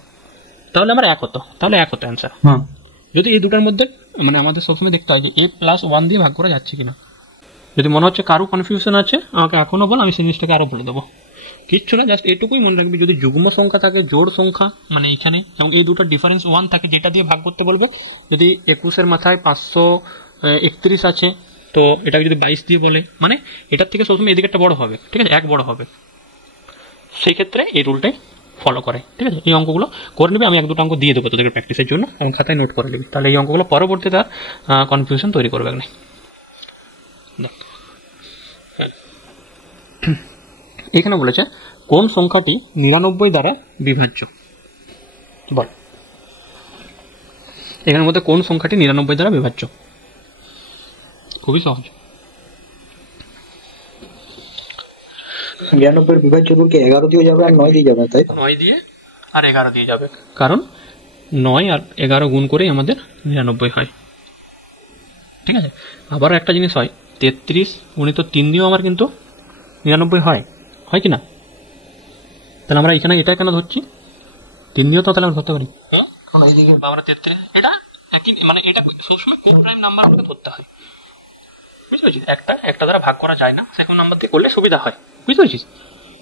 তাহলে আমার 1 হতো, তাহলে 1 হতো অ্যান্সার। হ্যাঁ যদি এই দুটার মধ্যে মানে আমাদের সবসময় দেখতে হয় যে a+1 দিয়ে ভাগ করা যাচ্ছে কিনা। যদি মনে হচ্ছে কারো কনফিউশন আছে আমাকে এখনো বল, আমি সেই জিনিসটাকে আরও বলে দেবো। কিচ্ছু না, জাস্ট এটুকুই মনে রাখবি, যদি যুগ্ম সংখ্যা থাকে, জোড় সংখ্যা মানে এইখানে, এবং এই দুটোর ডিফারেন্স 1 থাকে, যেটা দিয়ে ভাগ করতে বলবে। যদি 21-এর মাথায় 531 আছে, তো এটাকে যদি 22 দিয়ে বলে, মানে এটার থেকে সবসময় এদিকে একটা বড় হবে, ঠিক আছে, 1 বড় হবে। সেই ক্ষেত্রে এই রুলটাই ফলো করে, ঠিক আছে। এই অঙ্কগুলো করে নিবি, আমি 1-2টা অঙ্ক দিয়ে দেবো তোদের প্র্যাকটিসের জন্য, এবং খাতায় নোট করে নিবি, তাহলে এই অঙ্কগুলো পরবর্তীতে আর কনফিউশন তৈরি করবে না। এখানে বলেছে কোন সংখ্যাটি 99 দ্বারা বিভাজ্য, বল। এখানের মধ্যে কোন সংখ্যাটি 99 দ্বারা বিভাজ্য? খুবই সহজ। 99 বিভাজ্য বলতে 11 দিয়ে যাবে আর 9 দিয়ে যাবে, তাই 9 দিয়ে আর 11 দিয়ে যাবে, কারণ 9 আর 11 গুণ করেই আমাদের 99 হয়, ঠিক আছে। আবার একটা জিনিস হয়, 33 গুণিত 3 দিয়েও আমার কিন্তু 99 হয়, হয় কি না? তাহলে আমরা এখানে এটা কেন ধরছি? 3 দিয়েও তো তাহলে আমরা ধরতে পারি, কারণ এইদিকে আমরা 33, এটা একই, মানে এটা সবসময় কোন প্রাইম নাম্বারগুলোকে ধরতে হয়, বুঝতে পেরেছিস? একটা দ্বারা ভাগ করা যায় না, সেরকম নাম্বার দিয়ে করলে সুবিধা হয়, বুঝতে পেরেছিস?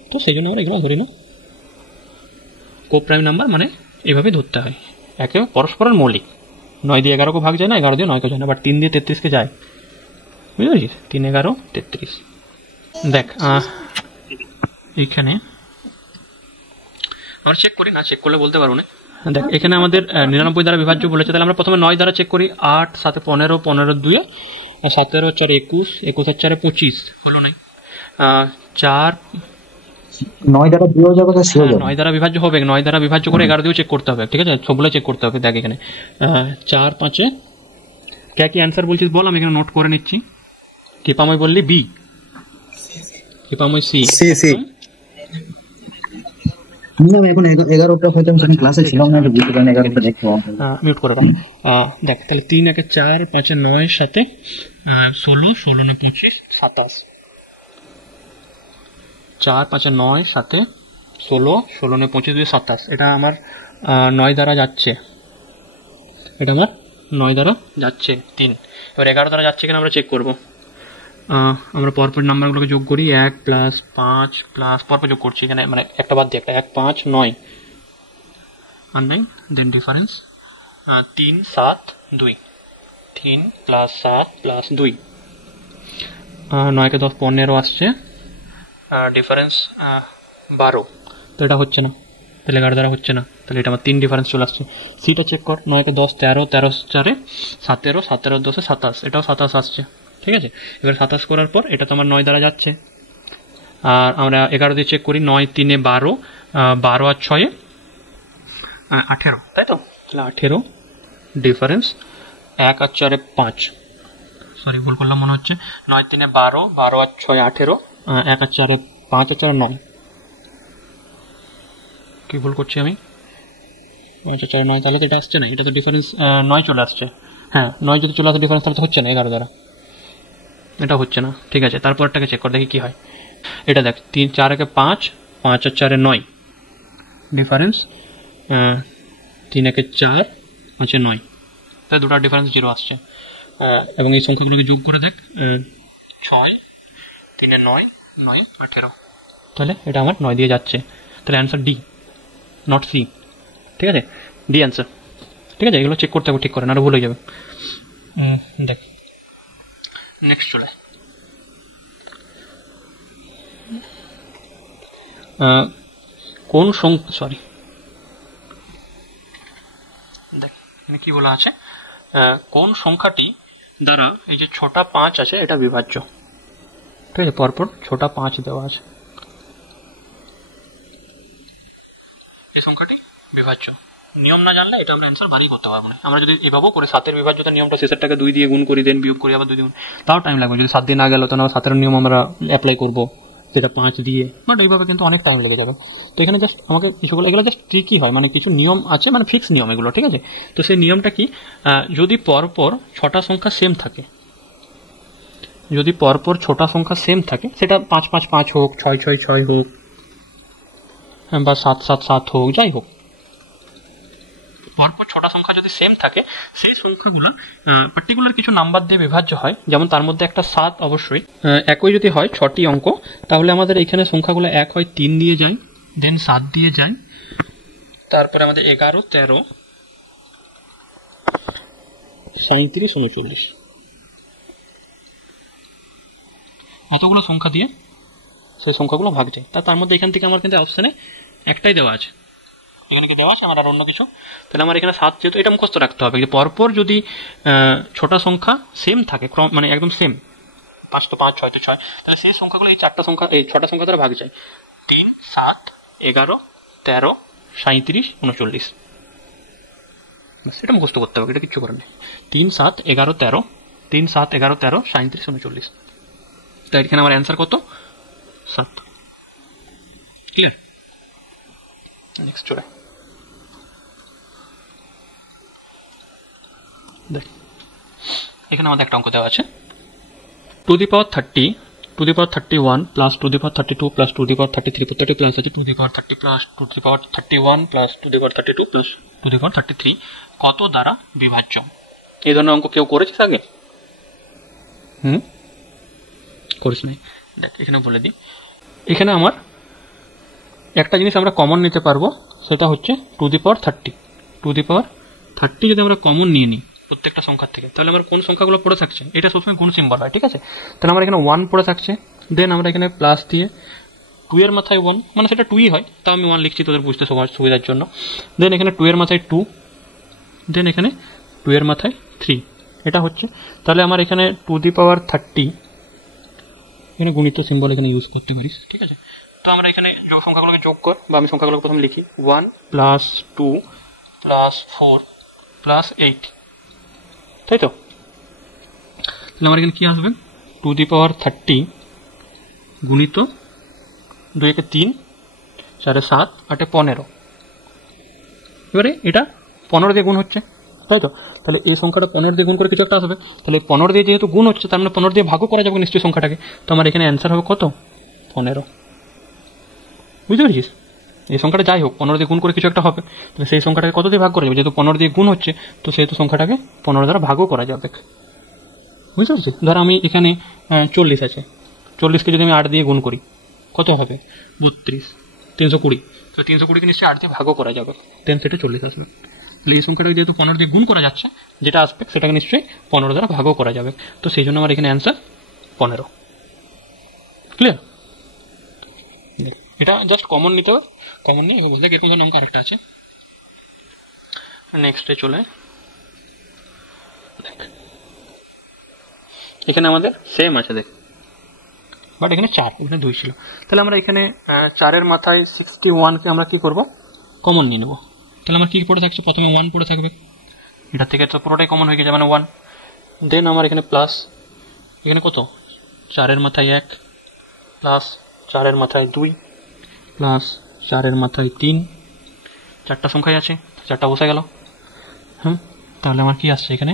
তো সেই জন্য আমরা এগুলো ধরি না, কো প্রাইম নাম্বার মানে এভাবে ধরতে হয়, একে পরস্পরের মৌলিক। 9 দিয়ে 11কে ভাগ যায় না, 11 দিয়ে 9কে যায় না, বাট 3 দিয়ে 33কে যায়, বুঝতে পেরেছিস? 3, 11, 33। দেখ এইখানে আমরা চেক করি, না চেক করলে বলতে পারবো না। দেখ এখানে আমাদের 99 দ্বারা বিভাজ্য বলেছে, তাহলে আমরা প্রথমে 9 দ্বারা চেক করি। 8 7 15, 15 2 17 4 21, 21 4 25 হলো না। 4 9 দ্বারা দিয়েও যাবে না, সেও যাবে। 9 দ্বারা বিভাজ্য হবে, 9 দ্বারা বিভাজ্য করে 11 দিয়েও চেক করতে হবে, ঠিক আছে, সবগুলো চেক করতে হবে। দেখ এখানে 4 5 কে কি অ্যান্সার বলছিস বল, আমি এখানে নোট করে নিচ্ছি। কৃপাময় বললি বি, কৃপাময় সি। আমি এখন 11টা হয়তো আমি ক্লাসে ছিলাম না, বুঝতে পারিনি 11টা দেখতে মিউট করে দাও। দেখ তাহলে 3 1 4 5 9 7 16 16 9 25 27, 4 5 9 7 16 16 9 25 27। এটা আমার 9 দ্বারা যাচ্ছে, এটা আমার 9 দ্বারা যাচ্ছে 3। এবার 11 দ্বারা যাচ্ছে কিনা আমরা চেক করবো। আমরা পরপর নাম্বারগুলোকে যোগ করি, 1 + 5 প্লাস পরপর যোগ করছি এখানে, মানে একটা বাদ দিয়ে একটা, 1 5 9 আর 9, দেন ডিফারেন্স 3 7 2, 3 + 7 + 2, 9 কে 10 15 আসছে, ডিফারেন্স 12। তো এটা হচ্ছে না, তাহলে 11 দ্বারা হচ্ছে না, তাহলে এটা আমার 3 ডিফারেন্স চলে আসছে। সিটা চেক কর, 9 কে 10 13, 13 4 17, 17 2 27, এটাও 27 আসছে, ঠিক আছে। এবার 27 করার পর এটা তো আমার 9 দ্বারা যাচ্ছে, আর আমরা 11 দিয়ে চেক করি, 9 3 12, 12 আর 6 18, তাই তো, তাহলে 18 ডিফারেন্স 1 আর 4 5, সরি ভুল করলাম মনে হচ্ছে, 9 3 12, 12 আর 6 18, 1 আর 4 5 আর 4 9, কি ভুল করছি আমি, 5 আর 4 9, তাহলে তো এটা আসছে না, এটা তো ডিফারেন্স 9 চলে আসছে। হ্যাঁ 9 যদি চলে আসে ডিফারেন্স, তাহলে তো হচ্ছে না 11 দ্বারা, এটা হচ্ছে না, ঠিক আছে। তারপরটাকে চেক করে দেখি কি হয়। এটা দেখ 3 4 1 5, 5 আর 4 9, ডিফারেন্স 3 1 4, 5 9, তাই দুটো ডিফারেন্স 0 আসছে। এবং এই সংখ্যাগুলোকে যোগ করে দেখ, 6 3 9, 9 18, তাহলে এটা আমার 9 দিয়ে যাচ্ছে, তাহলে অ্যান্সার ডি, নট সি, ঠিক আছে, ডি অ্যান্সার, ঠিক আছে। এগুলো চেক করতে হবে ঠিক করে, না ভুল হয়ে যাবে। দেখ নেক্সট চলে, কোন সংখ্যা, সরি দেখ এখানে কি বলা আছে, কোন সংখ্যাটি দ্বারা এই যে ছোটা 5 আছে এটা বিভাজ্য, ঠিক আছে, পরপর ছোটা 5 দেওয়া আছে, এই সংখ্যাটি বিভাজ্য। নিয়ম না জানলে এটা আমরা অ্যান্সার বাড়ি করতে পারবো না। আমরা যদি এভাবেও করে 7-এর বিভাজ্যতার নিয়মটা শেষেরটাকে 2 দিয়ে গুণ করি, দেন বিয়োগ করি, আবার 2 দিয়ে গুণ, তাও টাইম লাগবে। যদি 7 দিয়ে না গেল তো না 7-এর নিয়ম আমরা অ্যাপ্লাই করবো, সেটা 5 দিয়ে, বাট এইভাবে কিন্তু অনেক টাইম লেগে যাবে। তো এখানে জাস্ট আমাকে কিছুগুলো, এগুলো জাস্ট ট্রিকই হয়, মানে কিছু নিয়ম আছে, মানে ফিক্স নিয়ম এগুলো, ঠিক আছে। তো সেই নিয়মটা কি, যদি পরপর 6টা সংখ্যা সেম থাকে, যদি পরপর 6টা সংখ্যা সেম থাকে, সেটা 5 5 5 হোক, 6 6 6 হোক, বা 7 7 7 হোক, যাই হোক, পরপর ছটা সংখ্যা যদি সেম থাকে সেই সংখ্যাগুলো পার্টিকুলার কিছু নাম্বার দিয়ে বিভাজ্য হয়, যেমন তার মধ্যে একটা 7 অবশ্যই। একই যদি হয় 6টি অঙ্ক, তাহলে আমাদের এখানে সংখ্যাগুলো এক হয় 3 দিয়ে যায়, দেন 7 দিয়ে যায়, তারপরে আমাদের 11, 13, 37, 39 এতগুলো সংখ্যা দিয়ে সেই সংখ্যাগুলো ভাগ যায়। তার মধ্যে এখান থেকে আমার কিন্তু অপশানে একটাই দেওয়া আছে, এখানে কি দেওয়া আছে আমার আর অন্য কিছু, তাহলে আমার এখানে 7 যেহেতু এটা মুখস্থ রাখতে হবে যে পরপর যদি ছোটা সংখ্যা সেম থাকে, মানে একদম সেম, 5 তো 5, 6 তো 6, তাহলে সেই সংখ্যাগুলো এই 4টা সংখ্যা, এই 6টা সংখ্যা দ্বারা ভাগ যায়। 3, 7, 11, 13, 37, 39 এটা মুখস্থ করতে হবে, এটা কিচ্ছু করার নেই। 3, 7, 11, 13, 3, 7, 11, 13, 37, 39 তাই এখানে আমার অ্যান্সার কত? 7। ক্লিয়ার? নেক্সট চলে দেখ, এখানে আমাদের একটা অঙ্ক দেওয়া আছে, two the power 30, two the power 31 plus two the power 32 plus two the power 33, প্রত্যেকটি প্লাস আছে, two the power 30 plus two the power 31 plus two the power 32 plus two the power 33 কত দ্বারা বিভাজ্য? এই ধরনের অঙ্ক কেউ করেছিস আগে? করিস নাই? দেখ এখানে বলে দিই, এখানে আমার একটা জিনিস আমরা কমন নিতে পারবো, সেটা হচ্ছে two the power 30। Two the power 30 যদি আমরা কমন নিয়ে নিই প্রত্যেকটা সংখ্যার থেকে, তাহলে আমার কোন সংখ্যাগুলো পড়ে থাকছে, এটা সবসময় গুণ সিম্বল হয়, ঠিক আছে? তাহলে আমার এখানে 1 পড়ে থাকছে, দেন আমরা এখানে প্লাস দিয়ে 2 এর মাথায় 1, মানে সেটা 2ই হয়, তাও আমি 1 লিখছি তোদের বুঝতে সুবিধার জন্য। দেন এখানে 2 এর মাথায় 2, দেন এখানে 2 এর মাথায় 3, এটা হচ্ছে। তাহলে আমার এখানে টু দি পাওয়ার 30, এখানে গুণিত সিম্বল এখানে ইউজ করতে পারিস, ঠিক আছে? তো আমরা এখানে সংখ্যাগুলোকে যোগ কর, বা আমি সংখ্যাগুলোকে প্রথমে লিখি 1 প্লাস 2 প্লাস 4 প্লাস 8, তাই তো? তাহলে আমার এখানে কি আসবে? টু দি পাওয়ার 30 গুণিত 2 একে 3, 4 7, 8 15, এবারে এটা 15 দিয়ে গুণ হচ্ছে, তাই তো? তাহলে এই সংখ্যাটা 15 দিয়ে গুণ করে কিছু একটা আসবে, তাহলে 15 দিয়ে যেহেতু গুণ হচ্ছে, তার মানে 15 দিয়ে ভাগও করা যাবে নিশ্চয়ই সংখ্যাটাকে, তো আমার এখানে অ্যান্সার হবে কত? 15। বুঝতে পেরেছিস? এই সংখ্যাটা যাই হোক 15 দিয়ে গুণ করে কিছু একটা হবে, তাহলে সেই সংখ্যাটাকে কত দিয়ে ভাগ করা যাবে? যেহেতু 15 দিয়ে গুণ হচ্ছে, তো সেহেতু সংখ্যাটাকে 15 দ্বারা ভাগও করা যাবে। বুঝতে পারছিস? ধর আমি এখানে 40 আছে, 40কে যদি আমি 8 দিয়ে গুণ করি কত হবে? 32, 320, তো 320কে নিশ্চয়ই 8 দিয়ে ভাগও করা যাবে, দেন সেটা 40 আসবে। তাহলে এই সংখ্যাটাকে যেহেতু 15 দিয়ে গুণ করা যাচ্ছে, যেটা আসবে সেটাকে নিশ্চয়ই 15 দ্বারা ভাগও করা যাবে, তো সেই জন্য আমার এখানে অ্যান্সার 15। ক্লিয়ার? এটা জাস্ট কমন নিতে হবে, কমন নিয়ে বলতে এরকম ধরনের অঙ্ক আরেকটা আছে। নেক্সটে চলে, এখানে আমাদের সেম আছে দেখ, বাট এখানে 4, এখানে 2 ছিল। তাহলে আমরা এখানে 4-এর মাথায় 61কে আমরা কি করব? কমন নিয়ে নেব। তাহলে আমার কি পড়ে থাকছে? প্রথমে 1 পড়ে থাকবে, এটা থেকে তো পুরোটাই কমন হয়ে গেছে, মানে 1। দেন আমার এখানে প্লাস, এখানে কত? 4-এর মাথায় 1 প্লাস 4-এর মাথায় 2 প্লাস 4-এর মাথায় 3, 4টা সংখ্যাই আছে, 4টা বসে গেল। তাহলে আমার কি আসছে এখানে?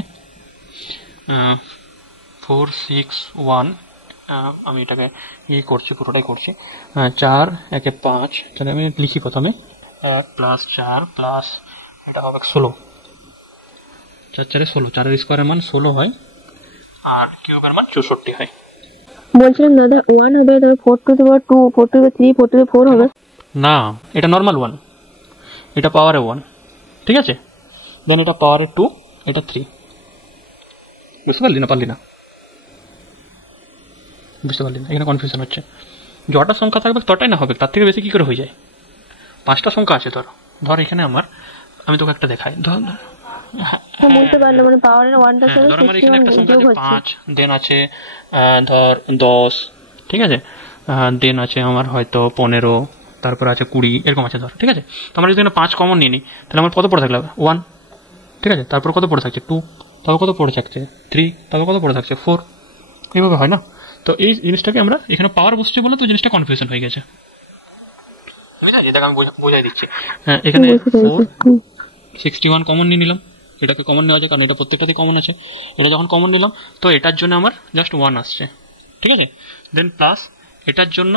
4 6 1, আমি এটাকে করছি, পুরোটাই করছি, 4 1 5, তাহলে আমি লিখি প্রথমে 1 প্লাস 4 প্লাস এটা হবে 16, 4 4 16, 4-এর স্কোয়ারের মান 16 হয়, আর কিউবের মান 64 হয়। বলছিলাম দাদা 1 হবে, তাহলে 4 to the power 2, 4 to the power 3, 4 to the power 4 হবে না, এটা নর্মাল 1, এটা পাওয়ারে 1, ঠিক আছে? দেন এটা পাওয়ারে 2, এটা 3। বুঝতে পারলি না? পারলি না? বুঝতে পারলি না? এখানে কনফিউশন হচ্ছে। যটা সংখ্যা থাকবে তটাই না হবে, তার থেকে বেশি কি করে হয়ে যায়? 5টা সংখ্যা আছে ধর এখানে আমার, আমি তোকে একটা দেখাই, ধর বলতে পারলো, মানে পাওয়ারের 1টার সাথে ধর আমার এখানে একটা সংখ্যা আছে 5, দেন আছে ধর 10, ঠিক আছে? দেন আছে আমার হয়তো 15, তারপর আছে 20, এরকম আছে ধর, ঠিক আছে? তো আমরা যদি 5 কমন নিয়ে নিই, তাহলে আমার কত পড়ে থাকলে 1, ঠিক আছে? তারপর কত পড়ে থাকছে 2, তারপর কত পড়ে থাকছে 3, তারপর কত পড়ে থাকছে 4, এইভাবে হয় না? তো এই জিনিসটাকে আমরা এখানে পাওয়ার বসছে বলে তো জিনিসটা কনফিউশন হয়ে গেছে। দেখ আমি বোঝাই দিচ্ছি। এখানে 4 61 কমন নিয়ে নিলাম, এটাকে কমন নেওয়া যায় কারণ এটা প্রত্যেকটাতেই কমন আছে। এটা যখন কমন নিলাম তো এটার জন্য আমার জাস্ট 1 আসছে, ঠিক আছে? দেন প্লাস এটার জন্য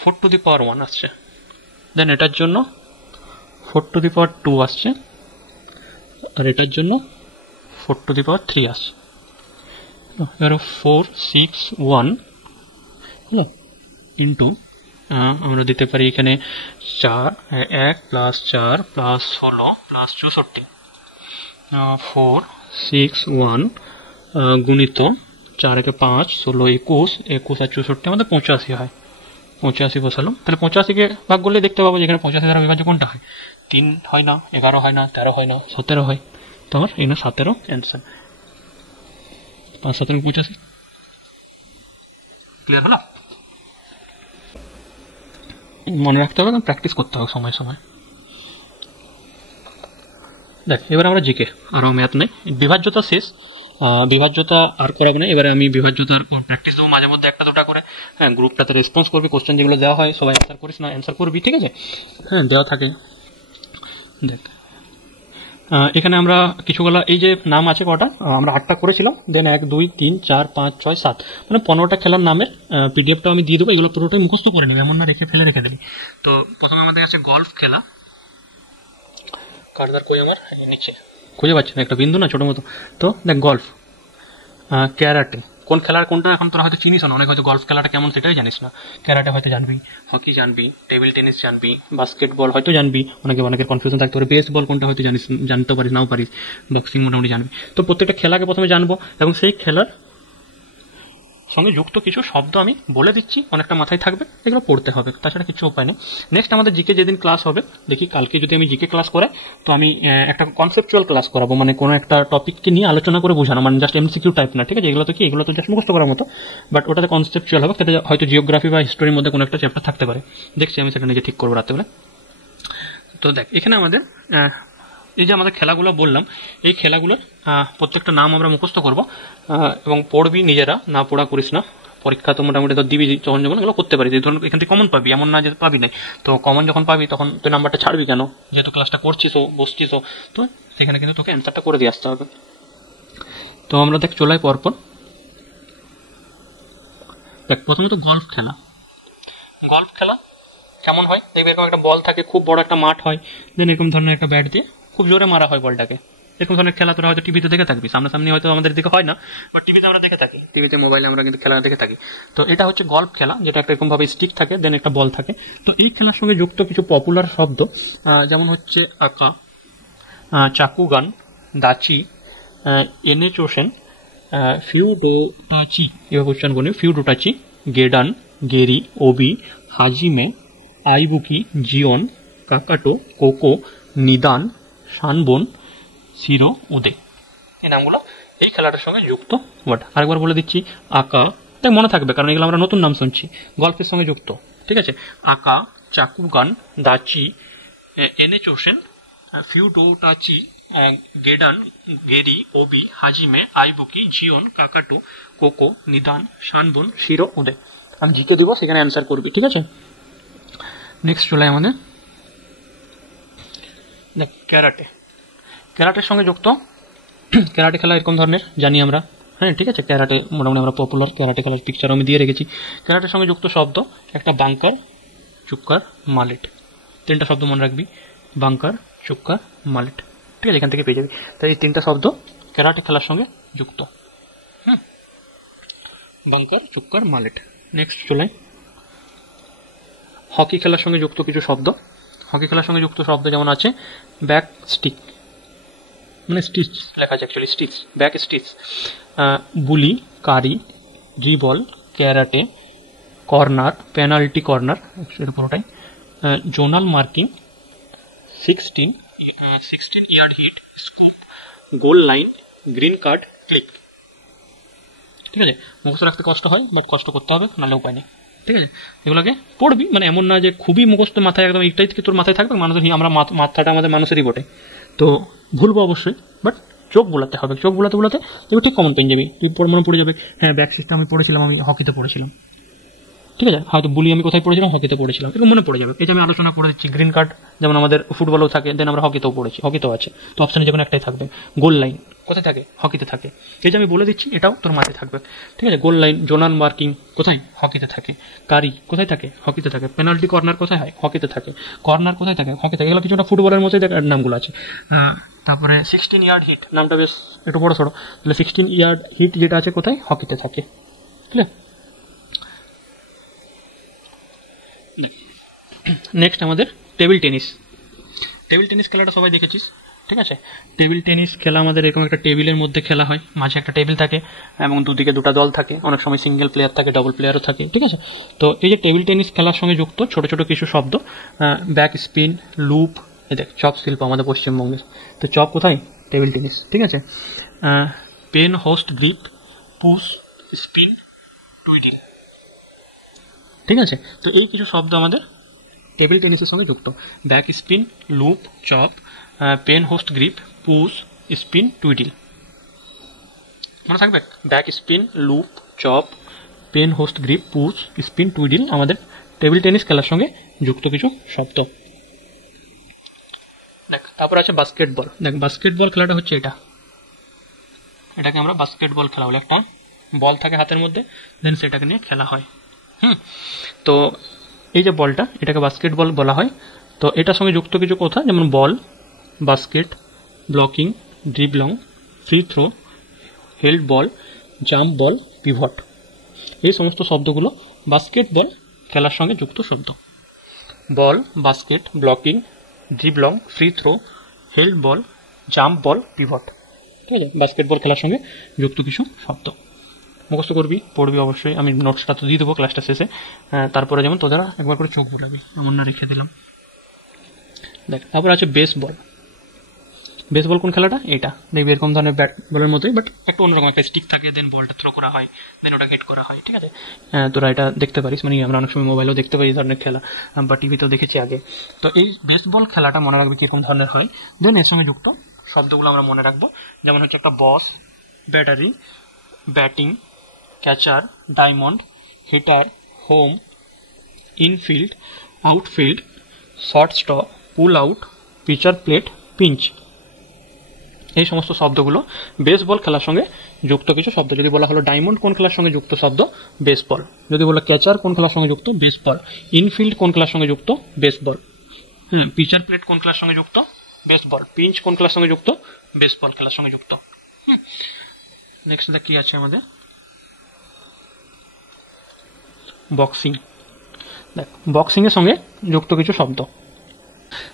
4 টু দি পাওয়ার 1 আসছে, দেন এটার জন্য 4 টু দি পাওয়ার 2 আসছে, আর এটার জন্য 4⁻³ আসে। এবার 4, 6, 1 হলো ইন্টু আমরা দিতে পারি এখানে 1 + 4 + 16 + 64। 4, 6, 1 গুণিত 4 × 5 16 21 21 আর 64 আমাদের 85 হয়। 85 বসালাম, তাহলে 85কে ভাগ করলে দেখতে পাবো যেখানে 85 দ্বারা বিভাজ্য কোনটা হয়। 3 হয় না, 11 হয় না, 13 হয় না, 17 হয়। তো আমার এখানে 17 অ্যান্সার। 5 × 17 = 85। ক্লিয়ার হলো? মনে রাখতে হবে, প্র্যাকটিস করতে হবে সময় সময়। দেখ এবার আমরা জিকে, আরও ম্যাথ নেই, বিভাজ্যতা শেষ। বিভাজ্যতা আর করাবো না, এবারে আমি বিভাজ্যতার প্র্যাকটিস দেবো মাঝে মধ্যে একটা দুটা করে। হ্যাঁ, গ্রুপটাতে রেসপন্স করবি, কোশ্চেন যেগুলো দেওয়া হয় সবাই অ্যান্সার করিস না, অ্যান্সার করবি, ঠিক আছে? হ্যাঁ, দেওয়া থাকে। দেখ এখানে আমরা কিছুগুলো এই যে নাম আছে কটা, আমরা 8টা করেছিলাম, দেন 1 2 3 4 5 6 7 মানে 15টা খেলার নামের পিডিএফটা আমি দিয়ে দেবো। এগুলো পুরোটাই মুখস্থ করে নিবি, এমন না রেখে দেবি। তো প্রথমে আমাদের কাছে গলফ খেলা, কারদার কই আমার নিচে খুঁজে পাচ্ছি না, একটা বিন্দু না ছোটো মতো। তো দেখ গলফ, ক্যারাটে, কোন খেলার কোনটা এখন তোরা হয়তো চিনিস না, অনেক হয়তো গলফ খেলাটা কেমন সেটাই জানিস না। ক্যারাটে হয়তো জানবি, হকি জানবি, টেবিল টেনিস জানবি, বাস্কেটবল হয়তো জানবি, অনেকের কনফিউশন থাকতে পারে, বেসবল কোনটা হয়তো জানতে পারিস, নাও পারিস, বক্সিং মোটামুটি জানবি। তো প্রত্যেকটা খেলাকে প্রথমে জানবো এবং সেই খেলার সঙ্গে যুক্ত কিছু শব্দ আমি বলে দিচ্ছি, অনেকটা মাথায় থাকবে, এগুলো পড়তে হবে, তাছাড়া কিছু উপায় নেই। নেক্সট আমাদের জিকে যেদিন ক্লাস হবে, দেখি কালকে যদি আমি জিকে ক্লাস করাই তো আমি একটা কনসেপচুয়াল ক্লাস করাবো, মানে কোনো একটা টপিককে নিয়ে আলোচনা করে বোঝানো, মানে জাস্ট এমসিকিউ টাইপ না, ঠিক আছে? এগুলো তো জাস্ট মুখস্থ করার মতো, বাট ওটাতে কনসেপচুয়াল হবে। সেটা হয়তো জিওগ্রাফি বা হিস্টোরির মধ্যে কোনো একটা চ্যাপ্টার থাকতে পারে, দেখছি আমি সেটা নিজে ঠিক করবো রাত্রেবেলা। তো দেখ এখানে আমাদের এই যে আমাদের খেলাগুলো বললাম, এই খেলাগুলোর প্রত্যেকটা নাম আমরা মুখস্থ করব এবং পড়বি, নিজেরা না পড়া করিস না। পরীক্ষা তো মোটামুটি তো দিবি যখন এগুলো করতে পারিস, এই ধরনের এখান থেকে কমন পাবি, এমন না যে পাবি নাই। তো কমন যখন পাবি তখন তুই নাম্বারটা ছাড়বি কেন, যেহেতু ক্লাসটা করছিস ও বসছিস ও, তো সেখানে কিন্তু তোকে অ্যান্সারটা করে দিয়ে আসতে হবে। তো আমরা দেখ চলাই পরপর। দেখ প্রথমে তো গলফ খেলা কেমন হয় দেখবি, এরকম একটা বল থাকে, খুব বড় একটা মাঠ হয়, দেন এরকম ধরনের একটা ব্যাট দিয়ে খুব জোরে মারা হয় বলটাকে। এরকম ধরনের খেলা তোরা হয়তো টিভিতে দেখে থাকবি, সামনাসামনি হয়তো আমাদের দিকে হয় না, বাট টিভিতে আমরা দেখে থাকি, টিভিতে মোবাইলে আমরা কিন্তু খেলা দেখে থাকি। তো এটা হচ্ছে গলফ খেলা, যেটা একটা এরকম ভাবে স্টিক থাকে, দেন একটা বল থাকে। তো এই খেলার সঙ্গে যুক্ত কিছু পপুলার শব্দ যেমন হচ্ছে আঁকা, চাকুগান, দাচি, এনেচোশেন, ফিউডোটাচি, এভাবে উচ্চারণ করি, ফিউডোটাচি, গেডান, গেরি, ওবি, হাজিমে, আইবুকি, জিওন, কাকাটো, কোকো, নিদান, শানবন, সিরো, উদে, এই নামগুলো এই খেলাটার সঙ্গে যুক্ত ওয়ার্ড। আরেকবার বলে দিচ্ছি, আঁকা, তাই মনে থাকবে কারণ এগুলো আমরা নতুন নাম শুনছি, গল্পের সঙ্গে যুক্ত, ঠিক আছে? আঁকা, চাকুগান, দাচি, এনেচোশেন, ফিউডোটাচি, গেডান, গেরি, ওবি, হাজিমে, আইবুকি, জিওন, কাকাটু, কোকো, নিদান, শানবন, সিরো, উদে। আমি জিকে দিব, সেখানে অ্যান্সার করবি, ঠিক আছে? নেক্সট চলে আমাদের দেখ ক্যারাটের সঙ্গে যুক্ত। ক্যারাটে খেলা এরকম ধরনের জানি আমরা, হ্যাঁ ঠিক আছে? ক্যারাটে মোটামুটি আমরা পপুলার ক্যারাটে খেলার পিকচার আমি দিয়ে রেখেছি। ক্যারাটের সঙ্গে যুক্ত শব্দ একটা বাঙ্কার, চুক্কার, মালেট, 3টা শব্দ মনে রাখবি, বাঙ্কার, চুক্কার, মালেট, ঠিক আছে? এখান থেকে পেয়ে যাবি। তাই এই 3টা শব্দ ক্যারাটে খেলার সঙ্গে যুক্ত, হ্যাঁ, বাঙ্কার, চুক্কার, মালেট। নেক্সট চলে হকি খেলার সঙ্গে যুক্ত কিছু শব্দ। হকি খেলার সঙ্গে যুক্ত শব্দ যেমন আছে ব্যাক স্টিক, মানে স্টিচ লেখা আছে actually stitch, back stitch, bully, carry, dribble, karate, corner, penalty corner, এর পুরোটাই, zonal marking, 16 yard hit, scoop, goal line, green card, click, ঠিক আছে? মুখস্থ রাখতে কষ্ট হয়, বাট কষ্ট করতে হবে, নাহলে উপায় নেই, ঠিক আছে? এগুলোকে পড়বি, মানে এমন না যে খুবই মুখস্থ মাথায় একদম এইটাই থেকে তোর মাথায় থাকবে। মানুষের আমরা মাথাটা আমাদের মানুষেরই বটে, তো ভুলবো অবশ্যই, বাট চোখ বোলাতে হবে, চোখ বোলাতে তুই ঠিক কমন পেয়ে যাবি, তুই মনে পড়ে যাবে। হ্যাঁ, ব্যাক সিস্টেম আমি পড়েছিলাম, আমি হকিতে পড়েছিলাম, ঠিক আছে, হয়তো বুলি আমি কোথায় পড়েছিলাম, হকিতে পড়েছিলাম, এরকম মনে পড়ে যাবে। এই যে আমি আলোচনা করে দিচ্ছি, গ্রিন কার্ড যেমন আমাদের ফুটবলেও থাকে, দেন আমরা হকিতেও পড়েছি, হকিতেও আছে, তো অপশানে যে কোনো একটাই থাকবে। গোল লাইন কোথায় থাকে, হকিতে থাকে, এই যে আমি বলে দিচ্ছি এটাও তোর মাথায় থাকবে। ঠিক আছে, গোল লাইন, জোনাল মার্কিং কোথায়, হকিতে থাকে। কারি কোথায় থাকে, হকিতে থাকে। পেনাল্টি কর্নার কোথায় হয়, হকিতে থাকে। কর্নার কোথায় থাকে, হকিতে থাকে। এগুলো কিছুটা ফুটবলের মতোই নামগুলো আছে। তারপরে 16 ইয়ার্ড হিট, নামটা বেশ একটু বড় সড়ো, তাহলে 16 ইয়ার্ড হিট যেটা আছে কোথায়, হকিতে থাকে। ঠিক আছে, নেক্সট আমাদের টেবিল টেনিস। টেবিল টেনিস খেলাটা সবাই দেখেছিস, ঠিক আছে। টেবিল টেনিস খেলা আমাদের এরকম একটা টেবিলের মধ্যে খেলা হয়, মাঝে একটা টেবিল থাকে এবং দুদিকে দুটো দল থাকে, অনেক সময় সিঙ্গেল প্লেয়ার থাকে, ডবল প্লেয়ারও থাকে। ঠিক আছে, তো এই যে টেবিল টেনিস খেলার সঙ্গে যুক্ত ছোট ছোট কিছু শব্দ, ব্যাক স্পিন, লুপ, এই দেখ চপ শিল্প আমাদের পশ্চিমবঙ্গের, তো চপ কোথায়, টেবিল টেনিস। ঠিক আছে, pen hold grip, push, spin, twiddle. ঠিক আছে, তো এই কিছু শব্দ আমাদের টেবিল টেনিসের সঙ্গে যুক্ত। Back spin, loop, chop, pen hold grip, push, spin, twiddle. মনে থাকবে, back spin, loop, chop, pen hold grip, push, spin, twiddle আমাদের টেবিল টেনিস খেলার সঙ্গে যুক্ত কিছু শব্দ। দেখ, তারপর আছে বাস্কেটবল। দেখ, বাস্কেটবল খেলাটা হচ্ছে এটাকে আমরা বাস্কেটবল খেলা বলে। একটা বল থাকে হাতের মধ্যে, দেন সেটাকে নিয়ে খেলা হয়। তো এই যে বলটা, এটাকে বাস্কেটবল বলা হয়। তো এটার সঙ্গে যুক্ত কিছু কথা, যেমন ball, basket, blocking, dribbling, free throw, held ball, jump ball, pivot, এই সমস্ত শব্দগুলো বাস্কেটবল খেলার সঙ্গে যুক্ত শব্দ। Ball, basket, blocking, dribbling, free throw, held ball, jump ball, pivot. ঠিক আছে, বাস্কেটবল খেলার সঙ্গে যুক্ত কিছু শব্দ মুখস্থ করবি, পড়বি অবশ্যই। আমি নোটসটা তো দিয়ে দেবো ক্লাসটা শেষে, তারপরে যেমন তোদের একবার করে চোখ বোলাবি, এমন না রেখে দিলাম। দেখ, তারপর আছে বেসবল। বেসবল কোন খেলাটা, এটা দেখবি এরকম ধরনের ব্যাট বলের মতোই, বাট একটু অন্যরকম, একটা স্টিক থাকে, দেন বলটা থ্রো করা হয়, দেন ওটা হেড করা হয়। ঠিক আছে, তোরা এটা দেখতে পারিস, মানে আমরা অনেক সময় মোবাইলেও দেখতে পারি এই ধরনের খেলা, বা টিভিতেও দেখেছি আগে। তো এই বেসবল খেলাটা মনে রাখবি কীরকম ধরনের হয়, দেন এর সঙ্গে যুক্ত শব্দগুলো আমরা মনে রাখবো। যেমন হচ্ছে একটা base, battery, batting, catcher, diamond, hitter, home, infield, outfield, shortstop, pull out, pitcher plate, pinch. এই সমস্ত শব্দগুলো বেসবল খেলার সঙ্গে যুক্ত কিছু শব্দ। যদি বলা হলো ডায়মন্ড কোন খেলার সঙ্গে যুক্ত শব্দ, বেসবল। যদি বলা ক্যাচার কোন খেলার সঙ্গে যুক্ত, বেসবল। ইনফিল্ড কোন খেলার সঙ্গে যুক্ত, বেসবল। পিচার প্লেট কোন খেলার সঙ্গে যুক্ত, বেসবল। পিঞ্চ কোন খেলার সঙ্গে যুক্ত, বেসবল খেলার সঙ্গে যুক্ত। নেক্সট কি আছে আমাদের, বক্সিং। দেখ, বক্সিং এর সঙ্গে যুক্ত কিছু শব্দ।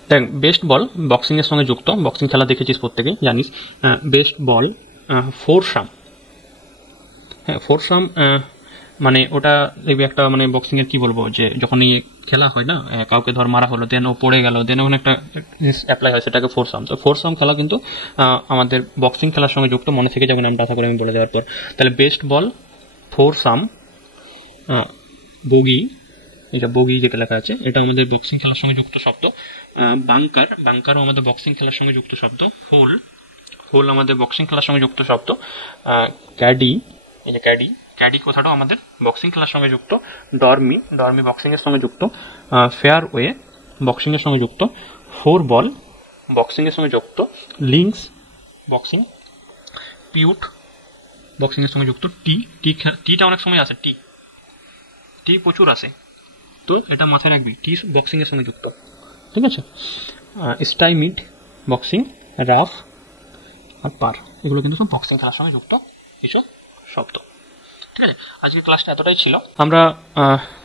দেখ, বেস্ট বল বক্সিং এর সঙ্গে যুক্ত, বক্সিং খেলা দেখেছিস প্রত্যেকেই জানিস। বেস্ট বল, ফোরসাম। হ্যাঁ, ফোরসাম মানে ওটা দেখবি একটা, মানে বক্সিং এর কি বলবো, যে যখনই খেলা হয় না, কাউকে ধর মারা হলো, দেন ও পড়ে গেল, দেন ওখানে একটা অ্যাপ্লাই হয়, সেটাকে ফোরসাম। তো ফোরসাম খেলা কিন্তু আমাদের বক্সিং খেলার সঙ্গে যুক্ত, মনে থেকে যাবে নামটা, আশা করি আমি বলে দেওয়ার পর। তাহলে বেস্ট বল, ফোরসাম, বগি, এটা বগি যেটা লেখা আছে, এটা আমাদের বক্সিং খেলার সঙ্গে যুক্ত শব্দ। বাংকার, বাংকারও আমাদের বক্সিং খেলার সঙ্গে যুক্ত শব্দ। হোল, হোল আমাদের বক্সিং খেলার সঙ্গে যুক্ত শব্দ। ক্যাডি, এই যে ক্যাডি, ক্যাডি কথাটাও আমাদের বক্সিং খেলার সঙ্গে যুক্ত। ডর্মি, ডর্মি বক্সিং এর সঙ্গে যুক্ত। ফেয়ারওয়ে বক্সিং এর সঙ্গে যুক্ত। ফোর বল বক্সিং এর সঙ্গে যুক্ত। Links boxing. পিউট বক্সিং এর সঙ্গে যুক্ত। টিটা অনেক সময় আসে, টি প্রচুর আসে, তো এটা মাথায় রাখবি, টি বক্সিং এর সঙ্গে যুক্ত। ঠিক আছে, স্টাইমিড বক্সিং, রাফ আর পার, এগুলো কিন্তু সব বক্সিং খেলার সঙ্গে যুক্ত কিছু শব্দ। ঠিক আছে, আজকে ক্লাসটা এতটাই ছিল। আমরা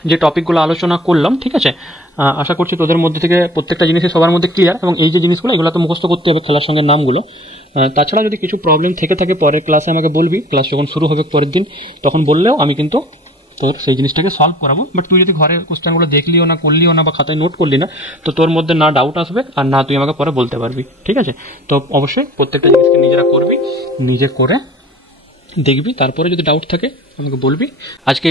যে টপিকগুলো আলোচনা করলাম, ঠিক আছে, আশা করছি তোদের মধ্যে থেকে প্রত্যেকটা জিনিসই সবার মধ্যে ক্লিয়ার, এবং এই যে জিনিসগুলো এগুলো তো মুখস্থ করতে হবে খেলার সঙ্গে নামগুলো। তাছাড়া যদি কিছু প্রবলেম থেকে থাকে পরের ক্লাসে আমাকে বলবি, ক্লাস যখন শুরু হবে পরের দিন তখন বললেও আমি কিন্তু তোর সেই জিনিসটাকে সলভ করাবো। বাট তুই যদি ঘরে কোশ্চেনগুলো দেখলিও না, করলিও না, বা খাতায় নোট করলি না, তো তোর মধ্যে না ডাউট আসবে আর না তুই আমাকে পরে বলতে পারবি। ঠিক আছে, তো অবশ্যই প্রত্যেকটা জিনিসকে নিজেরা করবি, নিজে করে দেখবি, তারপরে যদি ডাউট থাকে আমাকে বলবি। আজকে